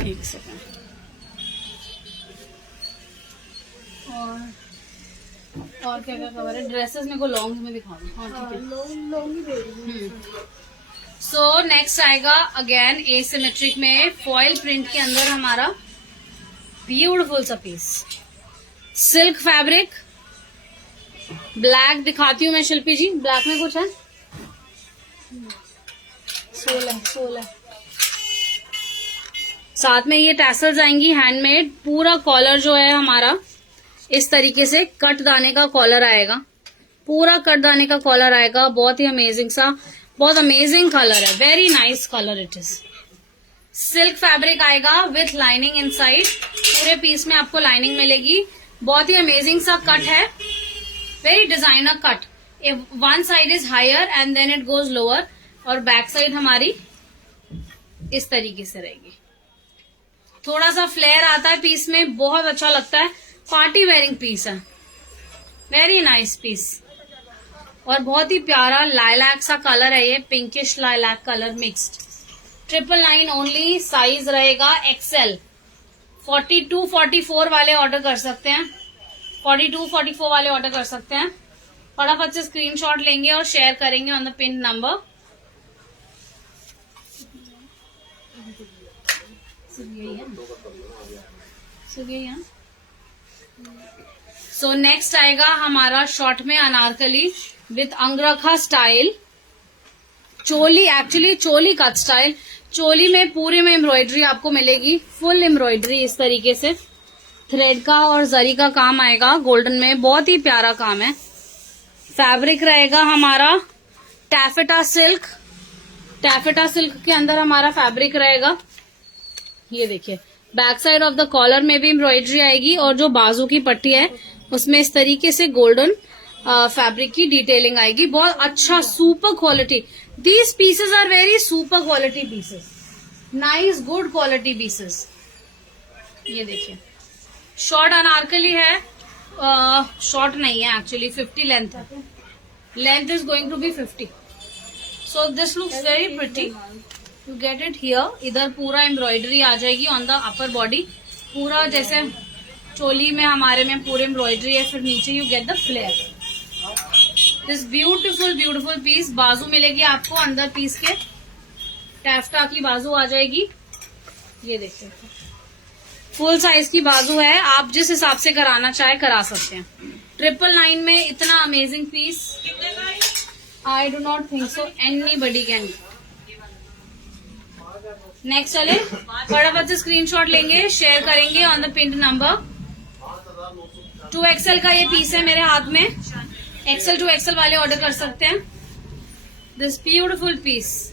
एक सेकंड, और क्या क्या कवर है? ड्रेसेस मेरे को लॉन्ग में दिखा दो। हाँ ठीक है, लॉन्ग ही दे रही हूँ। सो नेक्स्ट आएगा अगेन एसिमेट्रिक में फॉयल प्रिंट के अंदर हमारा ब्यूटिफुल सा पीस, सिल्क फैब्रिक, ब्लैक दिखाती हूँ मैं शिल्पी जी। ब्लैक में कुछ है, सोल है। साथ में ये टैसल्स आएंगी हैंडमेड। पूरा कॉलर जो है हमारा इस तरीके से कट दाने का कॉलर आएगा, पूरा कटदाने का कॉलर आएगा, बहुत ही अमेजिंग सा, बहुत अमेजिंग कलर है, very nice colour it is. Silk fabric आएगा विथ लाइनिंग इनसाइड, पूरे पीस में आपको लाइनिंग मिलेगी, बहुत ही अमेजिंग सा कट है, very designer cut. One side is higher and then it goes lower, और बैक साइड हमारी इस तरीके से रहेगी। थोड़ा सा फ्लेयर आता है पीस में, बहुत अच्छा लगता है, पार्टी वेयरिंग पीस है, वेरी नाइस पीस, और बहुत ही प्यारा लाइलैक सा कलर है ये, pinkish lilac colour mixed. 999 only, size रहेगा एक्सएल। 42-44 वाले ऑर्डर कर सकते हैं, 42-44 वाले ऑर्डर कर सकते हैं। फटाफट से स्क्रीनशॉट लेंगे और शेयर करेंगे on the pin number. So next आएगा हमारा शॉर्ट में anarkali with angrakha style, choli, actually choli cut style. Choli में पूरे में एम्ब्रॉयडरी आपको मिलेगी, फुल एम्ब्रॉयडरी इस तरीके से, थ्रेड का और जरी का काम आएगा गोल्डन में, बहुत ही प्यारा काम है। फैब्रिक रहेगा हमारा टैफेटा सिल्क, टैफेटा सिल्क के अंदर हमारा फैब्रिक रहेगा। ये देखिए back side of the collar में भी एम्ब्रॉयडरी आएगी, और जो बाजू की पट्टी है उसमें इस तरीके से गोल्डन फैब्रिक की डिटेलिंग आएगी, बहुत अच्छा, super quality. These pieces are very super quality pieces, nice good quality pieces. ये देखिए शॉर्ट अनारकली है, शॉर्ट नहीं है एक्चुअली, 50 लेंथ है, length is going to be 50। So this looks very pretty, you get it here. इधर पूरा एम्ब्रॉयडरी आ जाएगी ऑन द अपर बॉडी, पूरा जैसे चोली में हमारे में पूरे एम्ब्रॉयडरी है, फिर नीचे you get the flare. This beautiful beautiful piece, बाजू मिलेगी आपको अंदर पीस के, टैफ्टा की बाजू आ जाएगी। ये देखिए फुल साइज की बाजू है, आप जिस हिसाब से कराना चाहे करा सकते हैं। 999 में इतना amazing piece, I do not think so anybody can. Next चले, फटाफट से स्क्रीनशॉट लेंगे, शेयर करेंगे on the pin number. 2XL का ये पीस है मेरे हाथ में, XL to XL वाले ऑर्डर कर सकते हैं। दिस ब्यूटिफुल पीस,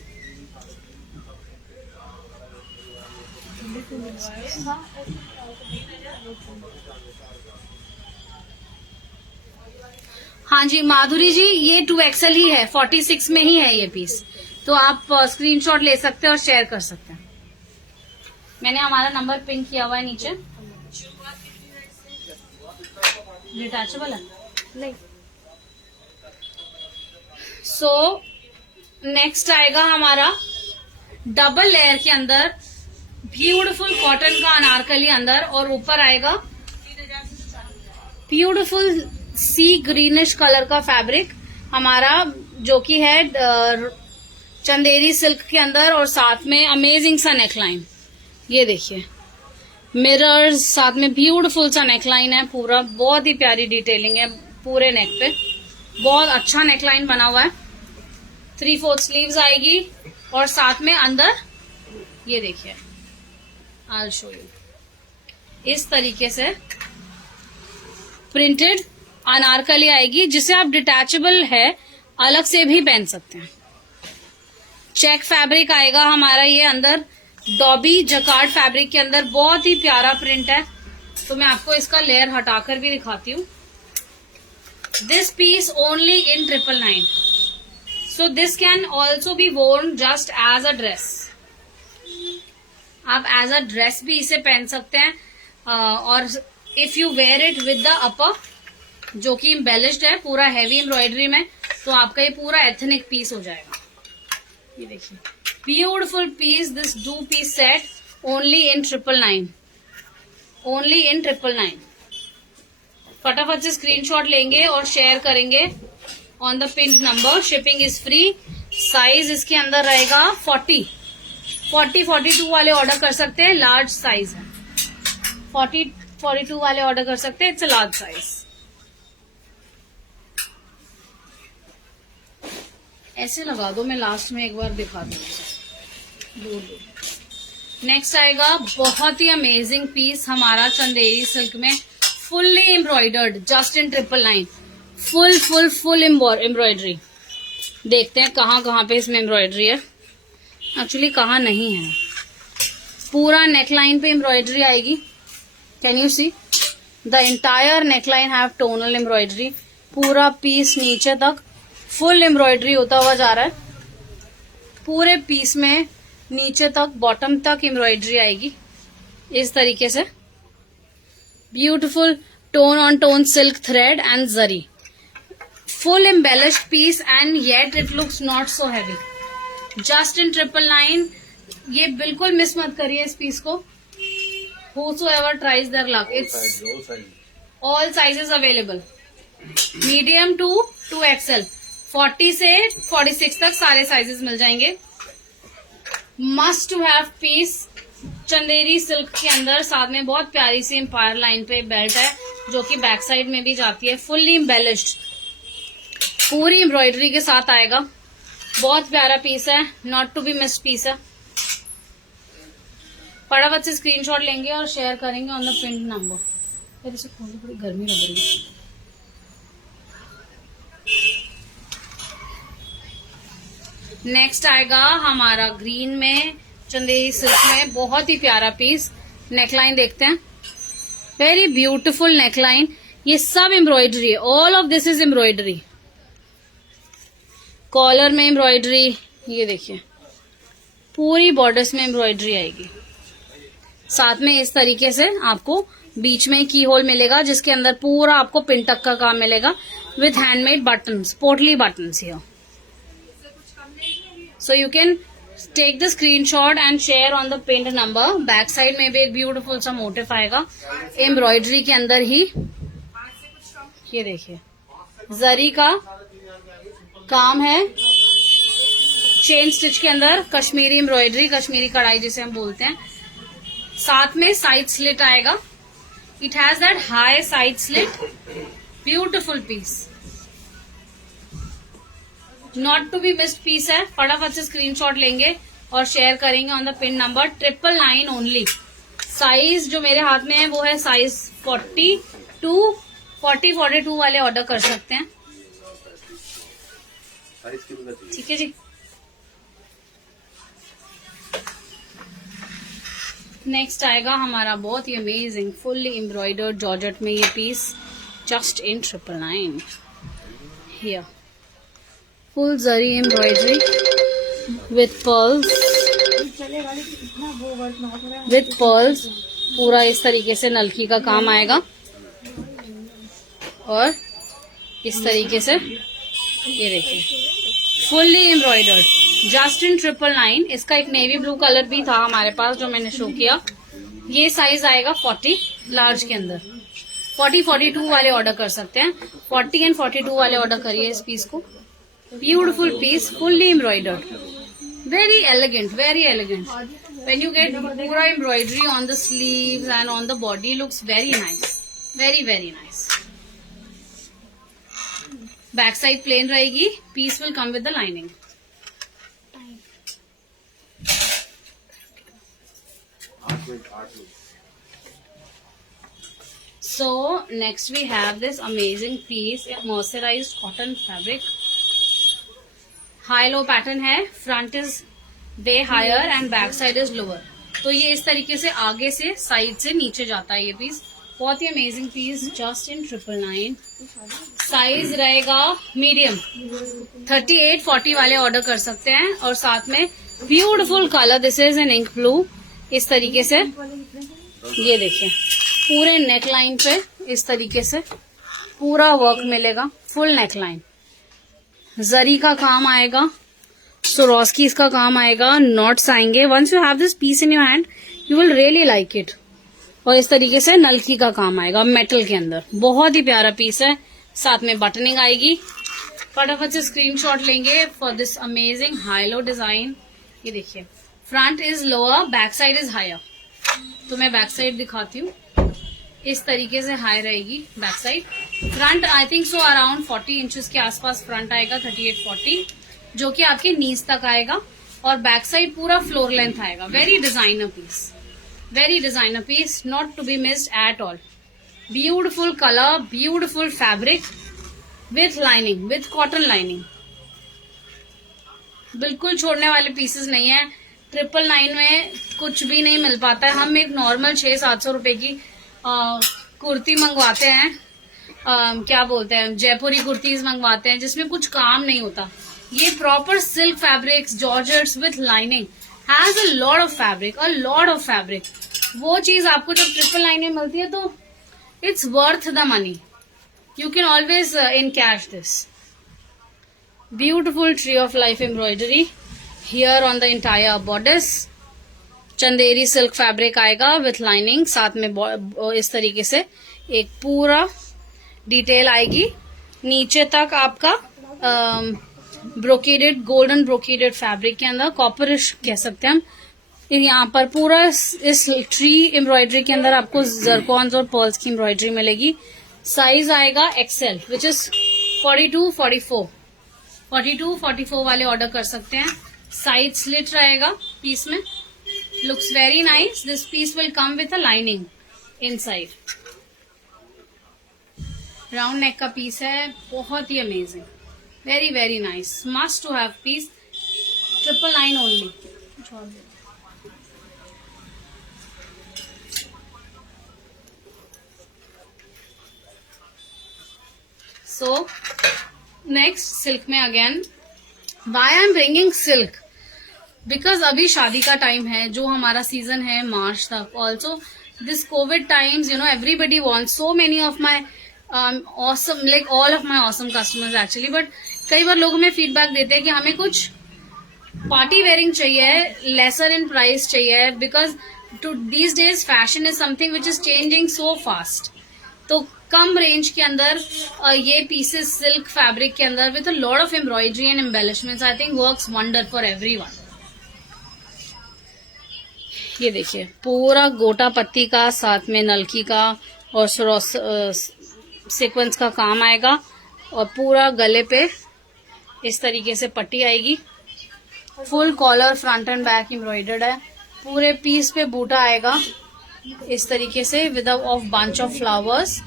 हाँ जी माधुरी जी, ये 2XL ही है, 46 में ही है ये पीस, तो आप स्क्रीनशॉट ले सकते हैं और शेयर कर सकते हैं। मैंने हमारा नंबर पिन किया हुआ है नीचे। डिटैचेबल है नहीं। सो नेक्स्ट आएगा हमारा डबल लेयर के अंदर ब्यूटीफुल कॉटन का अनारकली अंदर, और ऊपर आएगा ब्यूटीफुल सी ग्रीनिश कलर का फैब्रिक हमारा, जो कि है चंदेरी सिल्क के अंदर, और साथ में अमेजिंग सा नेकलाइन। ये देखिए मिरर्स, साथ में ब्यूटीफुल सा नेकलाइन है, पूरा बहुत ही प्यारी डिटेलिंग है पूरे नेक पे, बहुत अच्छा नेकलाइन बना हुआ है। 3/4 स्लीव्स आएगी, और साथ में अंदर ये देखिए, आई शो यू, इस तरीके से प्रिंटेड अनारकली आएगी, जिसे आप डिटैचेबल है अलग से भी पहन सकते हैं। चेक फैब्रिक आएगा हमारा ये अंदर, डॉबी जकार्ड फैब्रिक के अंदर, बहुत ही प्यारा प्रिंट है। तो मैं आपको इसका लेयर हटाकर भी दिखाती हूँ। This piece only in 999, so this can also be worn just as a dress. आप एज अ ड्रेस भी इसे पहन सकते हैं, और if you wear it with the upper, जो कि एम्बेलिश्ड है पूरा हैवी एम्ब्रॉयडरी में, तो आपका ये पूरा एथनिक पीस हो जाएगा। ये देखिए beautiful piece, this 2 piece set only in 999, only in 999। फटाफट से स्क्रीनशॉट लेंगे और शेयर करेंगे on the pin number. Shipping is free. Size इसके अंदर रहेगा 40-42 वाले ऑर्डर कर सकते हैं, लार्ज साइज है। 40-42 वाले ऑर्डर कर सकते हैं, इट्स अ लार्ज साइज। ऐसे लगा दो, मैं लास्ट में एक बार दिखा दूँ। नेक्स्ट आएगा बहुत ही अमेजिंग पीस हमारा चंदेरी सिल्क में, fully embroidered, just in 999। Full full full embroidery. देखते हैं कहाँ कहाँ पे इसमें एम्ब्रॉयडरी है, एक्चुअली कहाँ नहीं है। पूरा नेकलाइन पे एम्ब्रॉयडरी आएगी। Can you see the entire neckline have tonal embroidery. पूरा पीस नीचे तक फुल एम्ब्रॉयडरी होता हुआ जा रहा है। पूरे पीस में नीचे तक बॉटम तक एम्ब्रॉयडरी आएगी इस तरीके से। Beautiful tone on tone silk thread and zari. Full embellished piece and yet it looks not so heavy. Just in 999। ये बिल्कुल मिस मत करिए इस पीस को। Whosoever tries their luck. It's all sizes available. Medium to 2XL, 40 से 46 तक सारे साइजेस मिल जाएंगे। Must to have piece Chanderi silk के अंदर। साथ में बहुत प्यारी सी एम्पायर लाइन पे बेल्ट है जो कि बैक साइड में भी जाती है। फुल्ली एम्बेलिश्ड पूरी एम्ब्रॉयडरी के साथ आएगा। बहुत प्यारा पीस है, not to be missed piece है। फटाफट से स्क्रीनशॉट लेंगे और शेयर करेंगे ऑन द पिन नंबर। फिर इसे खोलने बड़ी गर्मी लग रही है। नेक्स्ट आएगा हमारा ग्रीन में चंदेरी सिल्क में बहुत ही प्यारा पीस। नेकलाइन देखते हैं, वेरी ब्यूटीफुल नेकलाइन। ये सब एम्ब्रॉयडरी है, all of this is embroidery. Collar में एम्ब्रॉयडरी, ये देखिए पूरी बॉर्डर्स में एम्ब्रॉयडरी आएगी। साथ में इस तरीके से आपको बीच में की होल मिलेगा जिसके अंदर पूरा आपको पिन टक का काम मिलेगा with handmade buttons, potli buttons here. So you can take the screenshot and share on the pin number. Back side में भी एक ब्यूटीफुल सा मोटिफ आएगा एम्ब्रॉयडरी के अंदर ही। ये देखिए जरी का काम है, चेन स्टिच के अंदर कश्मीरी एम्ब्रॉयडरी, कश्मीरी कढ़ाई जिसे हम बोलते हैं। साथ में साइड स्लिट आएगा। It has that high side slit. Beautiful piece, not to be missed piece है। फटाफट से स्क्रीनशॉट लेंगे और शेयर करेंगे on the pin number. 999 only. Size जो मेरे हाथ में है वो है साइज 42 वाले ऑर्डर कर सकते हैं। ठीक है जी। नेक्स्ट आएगा हमारा बहुत ही अमेजिंग फुल्ली एम्ब्रॉयडर्ड जॉर्जेट में ये piece, just in 999। Here full zari embroidery with pearls. पूरा इस तरीके से नलकी का काम आएगा और इस तरीके से ये देखिए फुल्ली एम्ब्रॉयडर्ड, जस्ट इन 999। इसका एक नेवी ब्लू कलर भी था हमारे पास जो मैंने शो किया। ये साइज आएगा 40 लार्ज के अंदर। 42 वाले ऑर्डर कर सकते हैं। 40 एंड 42 वाले ऑर्डर करिए इस पीस को। Beautiful piece, fully embroidered, very elegant, very elegant. When you get पूरा embroidery on the sleeves and on the body, looks very nice, very very nice. Back side plain रहेगी। Piece will come with the lining. So next we have this amazing piece, a mercerized cotton fabric. High low pattern है, front is way higher and back side is lower. तो ये इस तरीके से आगे से साइड से नीचे जाता है ये पीस। बहुत ही amazing piece, just in 999। Size रहेगा मीडियम। 38-40 वाले ऑर्डर कर सकते हैं। और साथ में beautiful colour, this is an ink blue. इस तरीके से ये देखिए पूरे नेकलाइन पे इस तरीके से पूरा वर्क मिलेगा। फुल नेकलाइन, जरी का काम आएगा, सोरोस्की इसका काम आएगा, नॉट्स आएंगे। Once you have this piece in your hand you will really like it. और इस तरीके से नलकी का काम आएगा मेटल के अंदर। बहुत ही प्यारा पीस है। साथ में बटनिंग आएगी। फटाफट से स्क्रीनशॉट लेंगे for this amazing high low design. ये देखिए front is lower, back side is higher. तो मैं बैक साइड दिखाती हूँ। इस तरीके से हाई रहेगी back side. Front I think so around 40 inches के आसपास फ्रंट आएगा, 38-40, जो कि आपके नीज तक आएगा। और बैक साइड पूरा फ्लोर लेंथ आएगा। Very designer piece, very designer piece, not to be missed at all. Beautiful colour, beautiful fabric, with lining, with cotton lining, बिल्कुल छोड़ने वाले पीसेस नहीं है। 999 में कुछ भी नहीं मिल पाता है। हम एक नॉर्मल 600-700 रुपए की कुर्ती मंगवाते हैं, क्या बोलते हैं, जयपुरी कुर्तीज मंगवाते हैं जिसमें कुछ काम नहीं होता। ये proper silk fabrics, georgettes with lining, has a lot of fabric, a lot of fabric. वो चीज आपको जब 999 में मिलती है तो it's worth the money. You can always in cash this beautiful tree of life embroidery here on the entire bodice. Chanderi silk fabric आएगा विथ लाइनिंग, साथ में इस तरीके से एक पूरा डिटेल आएगी। नीचे तक आपका ब्रोकेडेड, गोल्डन ब्रोकेडेड फैब्रिक के अंदर, कॉपरिश कह सकते हैं हम। यहाँ पर पूरा इस ट्री एम्ब्रॉयडरी के अंदर आपको जरकॉन्स और पर्ल्स की एम्ब्रॉयडरी मिलेगी। साइज आएगा एक्सेल विच इज 42-44 वाले ऑर्डर कर सकते हैं। साइड स्लिट रहेगा पीस में, looks very nice. This piece will come with a lining inside. Round neck का पीस है, बहुत ही amazing, very very nice, must to have piece. 999 only. So next silk में again, why I am bringing silk, because अभी शादी का टाइम है, जो हमारा सीजन है मार्च तक। Also this Covid times, you know, everybody want, so many of my awesome, like all of my awesome customers actually, but कई बार लोग हमें फीडबैक देते हैं कि हमें कुछ पार्टी वेयरिंग चाहिए, लेसर इन प्राइस चाहिए, because to these days fashion is something which is changing so fast. तो कम रेंज के अंदर ये पीसेस सिल्क फैब्रिक के अंदर with a lot of embroidery and embellishments, I think works wonder for everyone. ये देखिए पूरा गोटा पत्ती का, साथ में नलकी का और सीक्वेंस का काम आएगा, और पूरा गले पे इस तरीके से पट्टी आएगी। Full collar, front and back embroidered है। पूरे पीस पे बूटा आएगा इस तरीके से with of bunch of flowers,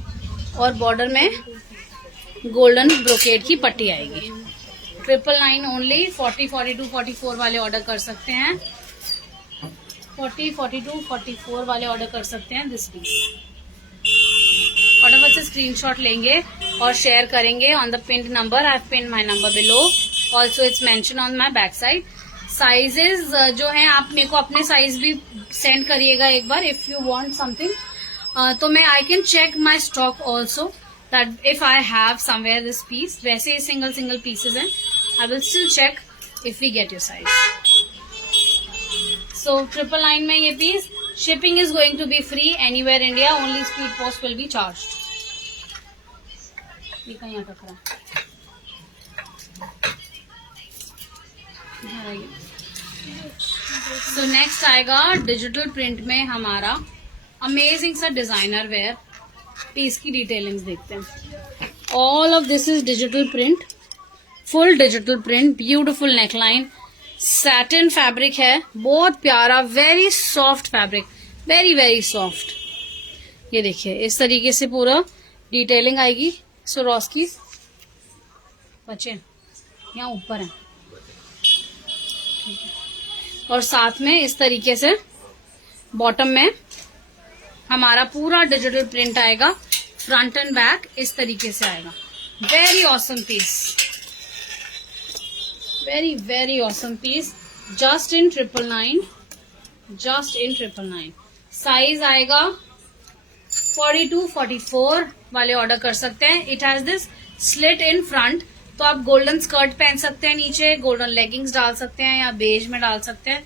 और बॉर्डर में गोल्डन ब्रोकेड की पट्टी आएगी। 999 ओनली। 40, 42, 44 वाले ऑर्डर कर सकते हैं। 40, 42, 44 वाले ऑर्डर कर सकते हैं दिस पीस। फटाफट से स्क्रीनशॉट लेंगे और शेयर करेंगे on the pinned number. I have pinned my number below, also it's mention on my back side. Sizes जो हैं, आप मेरे को अपने साइज भी सेंड करिएगा एक बार इफ यू वांट समथिंग, तो मैं I can check my stock also that if I have somewhere this piece. वैसे ही सिंगल पीसेज हैं, I will still check if we get your size. So 999 में ये piece, shipping is going to be free anywhere India, only speed post will be charged। ये कहीं अटक रहा है। सो नेक्स्ट आएगा डिजिटल प्रिंट में हमारा अमेजिंग सा डिजाइनर वेयर पीस की डिटेलिंग्स देखते हैं। All of this is digital print, full digital print, beautiful neckline, satin fabric है, बहुत प्यारा, very soft fabric, very very soft. ये देखिए इस तरीके से पूरा डिटेलिंग आएगी। स्वरोस्की बच्चे यहाँ ऊपर है, और साथ में इस तरीके से बॉटम में हमारा पूरा डिजिटल प्रिंट आएगा, फ्रंट एंड बैक इस तरीके से आएगा। Very awesome piece, very very awesome piece, just in 999, just in 999। Size आएगा 42, 44 वाले ऑर्डर कर सकते हैं। It has this slit in front, तो आप गोल्डन स्कर्ट पहन सकते हैं, नीचे गोल्डन लेगिंग्स डाल सकते हैं या बेज में डाल सकते हैं।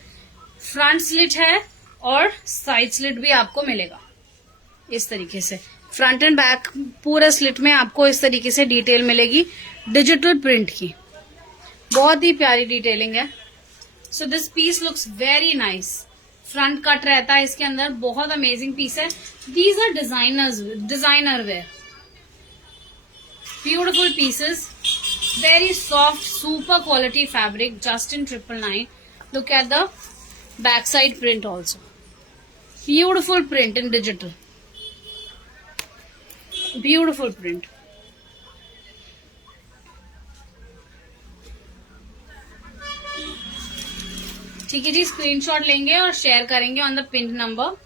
फ्रंट स्लिट है और साइड स्लिट भी आपको मिलेगा इस तरीके से। फ्रंट एंड बैक पूरे स्लिट में आपको इस तरीके से डिटेल मिलेगी डिजिटल प्रिंट की, बहुत ही प्यारी डिटेलिंग है। So this piece looks very nice, front cut रहता है इसके अंदर, बहुत अमेजिंग पीस है। These are designer wear, beautiful pieces, very soft, super quality fabric, just in 999। Look at the back side print also, beautiful print in digital, beautiful print. ठीक है जी, स्क्रीनशॉट लेंगे और शेयर करेंगे on the pin number.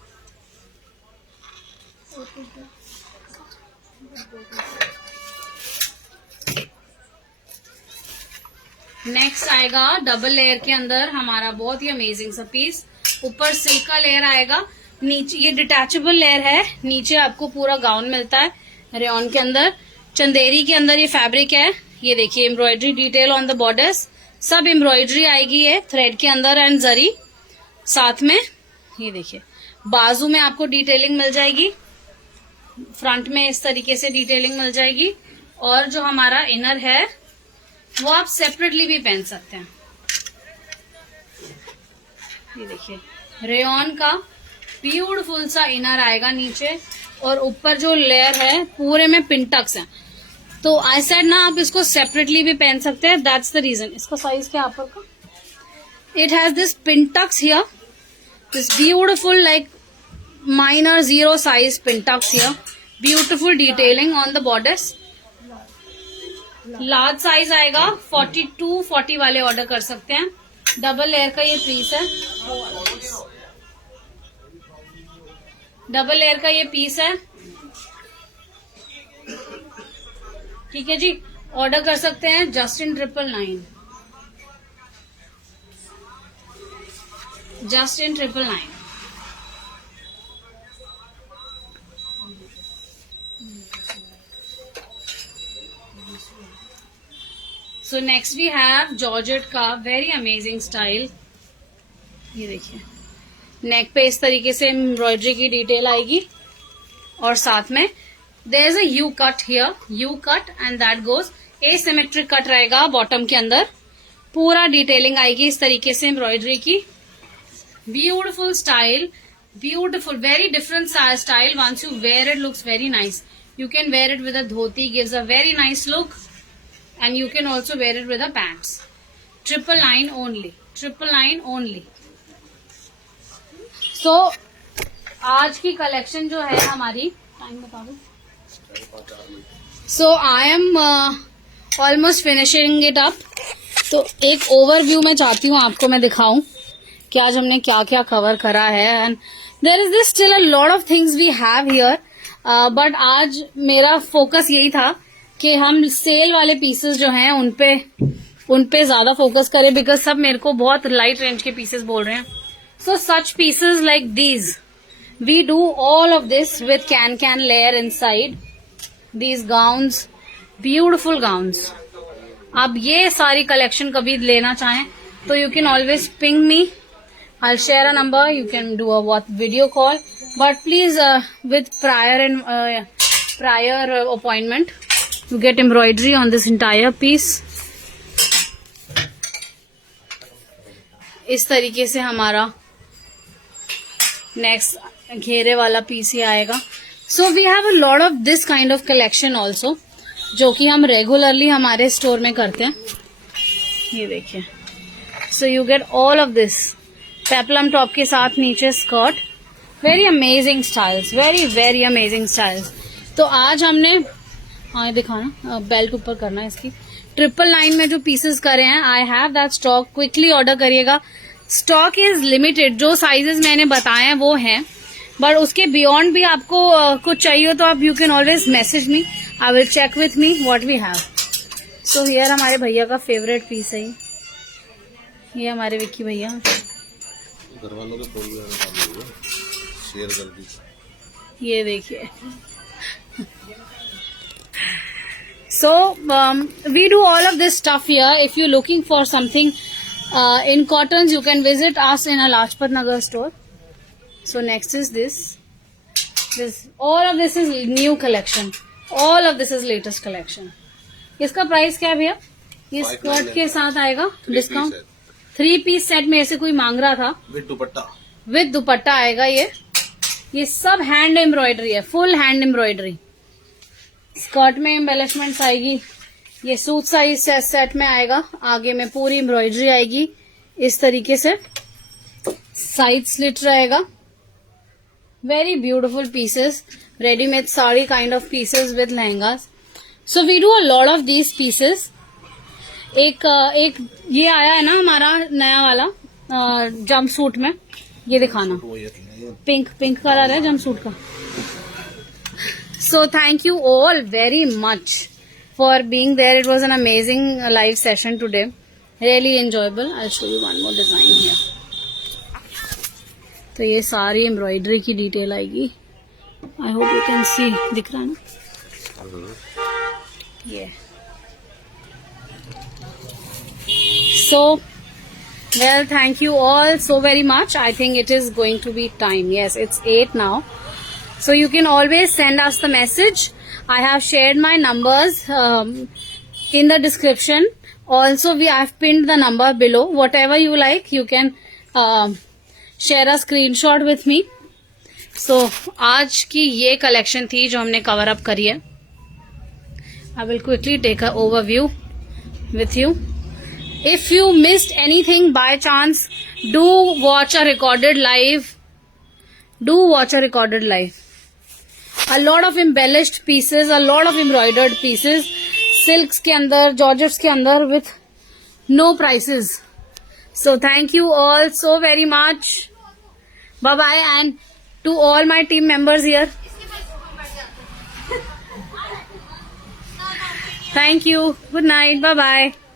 Next आएगा डबल लेयर के अंदर हमारा बहुत ही अमेजिंग सा पीस। ऊपर सिल्क का लेयर आएगा, नीचे ये डिटैचेबल लेयर है, नीचे आपको पूरा गाउन मिलता है रेयॉन के अंदर। चंदेरी के अंदर ये फैब्रिक है। ये देखिए embroidery detail on the borders, सब एम्ब्रॉयडरी आएगी ये थ्रेड के अंदर एंड जरी साथ में। ये देखिए बाजू में आपको डिटेलिंग मिल जाएगी, फ्रंट में इस तरीके से डिटेलिंग मिल जाएगी। और जो हमारा इनर है वो आप सेपरेटली भी पहन सकते हैं। ये देखिए रेयॉन का ब्यूटीफुल सा इनर आएगा नीचे, और ऊपर जो लेयर है पूरे में पिंटक्स है। तो आई सेड ना आप इसको सेपरेटली भी पहन सकते हैं, दैट्स द रीजन। इसका साइज क्या है आपका? It has this pintucks here, this beautiful like minor 0 size pintux here, beautiful detailing on the borders। Large size आएगा, 42-40 वाले ऑर्डर कर सकते हैं। डबल लेयर का ये पीस है, डबल लेयर का ये पीस है, ठीक है जी। ऑर्डर कर सकते हैं just in 999, just in 999। So next we have georgette का वेरी अमेजिंग स्टाइल। ये देखिए नेक पे इस तरीके से एम्ब्रॉयडरी की डिटेल आएगी, और साथ में there is a U cut here, U cut and that goes asymmetric cut रहेगा बॉटम के अंदर। पूरा डिटेलिंग आएगी इस तरीके से एम्ब्रॉयडरी की। Beautiful style, beautiful, very different style. Once you wear it looks very nice. You can wear it with a dhoti, gives a very nice look, and you can also wear it with the pants। 999 only, 999 only। So आज की कलेक्शन जो है हमारी, टाइम बता दो। So I am almost finishing it up। तो एक ओवरव्यू मैं चाहती हूँ आपको मैं दिखाऊं कि आज हमने क्या क्या कवर करा है। And there is this still a lot of things we have here, but आज मेरा फोकस यही था कि हम सेल वाले पीसेस जो हैं उन पे ज्यादा फोकस करें, बिकॉज सब मेरे को बहुत लाइट रेंज के पीसेस बोल रहे हैं। So such pieces like these we do all of this with can layer inside these gowns, beautiful gowns. आप ये सारी कलेक्शन कभी लेना चाहें तो you can always ping me, I will share a number, you can do a video call, but please with prior appointment to get embroidery on this entire piece। इस तरीके से हमारा नेक्स्ट घेरे वाला पीस ही आएगा। So we have a lot of this kind of collection also, जो कि हम रेगुलरली हमारे स्टोर में करते हैं। ये देखिए, so you get all of this peplum top के साथ नीचे skirt, very amazing styles, very very amazing styles. तो आज हमने, हाँ दिखाना, बेल्ट ऊपर करना है इसकी। 999 में जो पीसेस करे हैं, I have that stock, quickly order करिएगा। स्टॉक इज लिमिटेड, जो साइजेस मैंने बताए हैं वो हैं, बट उसके बियॉन्ड भी आपको कुछ चाहिए तो आप you can always message me, I will check with me what we have. So here हमारे भैया का फेवरेट पीस है ये हमारे विक्की भैया। घर वालों के फोन में शेयर कर दीजिए। ये देखिए, so we do all of this stuff here। If you're looking for something in cottons, you can visit us in a Lajpat Nagar store। So next is this all of this is new collection, all of this is latest collection। इसका प्राइस क्या है भैया? ये स्कर्ट के साथ आएगा डिस्काउंट। 3 पीस सेट में से कोई मांग रहा था, विद दुपट्टा आएगा। ये सब हैंड एम्ब्रॉयडरी है, फुल हैंड एम्ब्रॉयडरी। स्कर्ट में एम्बेलिशमेंट्स आएगी, ये सूट साइज सेट में आएगा, आगे में पूरी एम्ब्रॉयडरी आएगी इस तरीके से, साइड स्लिट रहेगा। Very beautiful pieces, readymade sari kind of pieces with lehengas. So we do a lot of these pieces. एक ये आया है ना हमारा नया वाला जंप सूट में, ये दिखाना, वो ये है। पिंक कलर है जंप सूट का. So thank you all very much for being there. It was an amazing live session today. Really enjoyable. I'll show you one more design here. तो ये सारी एम्ब्रॉयडरी की डिटेल आएगी. आई होप यू कैन सी, दिख रहा है ना ये. So well, thank you all so very much. I think it is going to be time. Yes, it's 8 now. So you can always send us the message. I have shared my numbers in the description. Also, I've pinned the number below. Whatever you like, you can share a screenshot with me. So आज की ये collection थी जो हमने cover up करी है. I will quickly take an overview with you. If you missed anything by chance, do watch a recorded live. Do watch a recorded live. A lot of embellished pieces, a lot of embroidered pieces, silks के अंदर, georgettes के अंदर with no prices. So thank you all so very much. Bye bye, and to all my team members here. Thank you. Good night. Bye bye.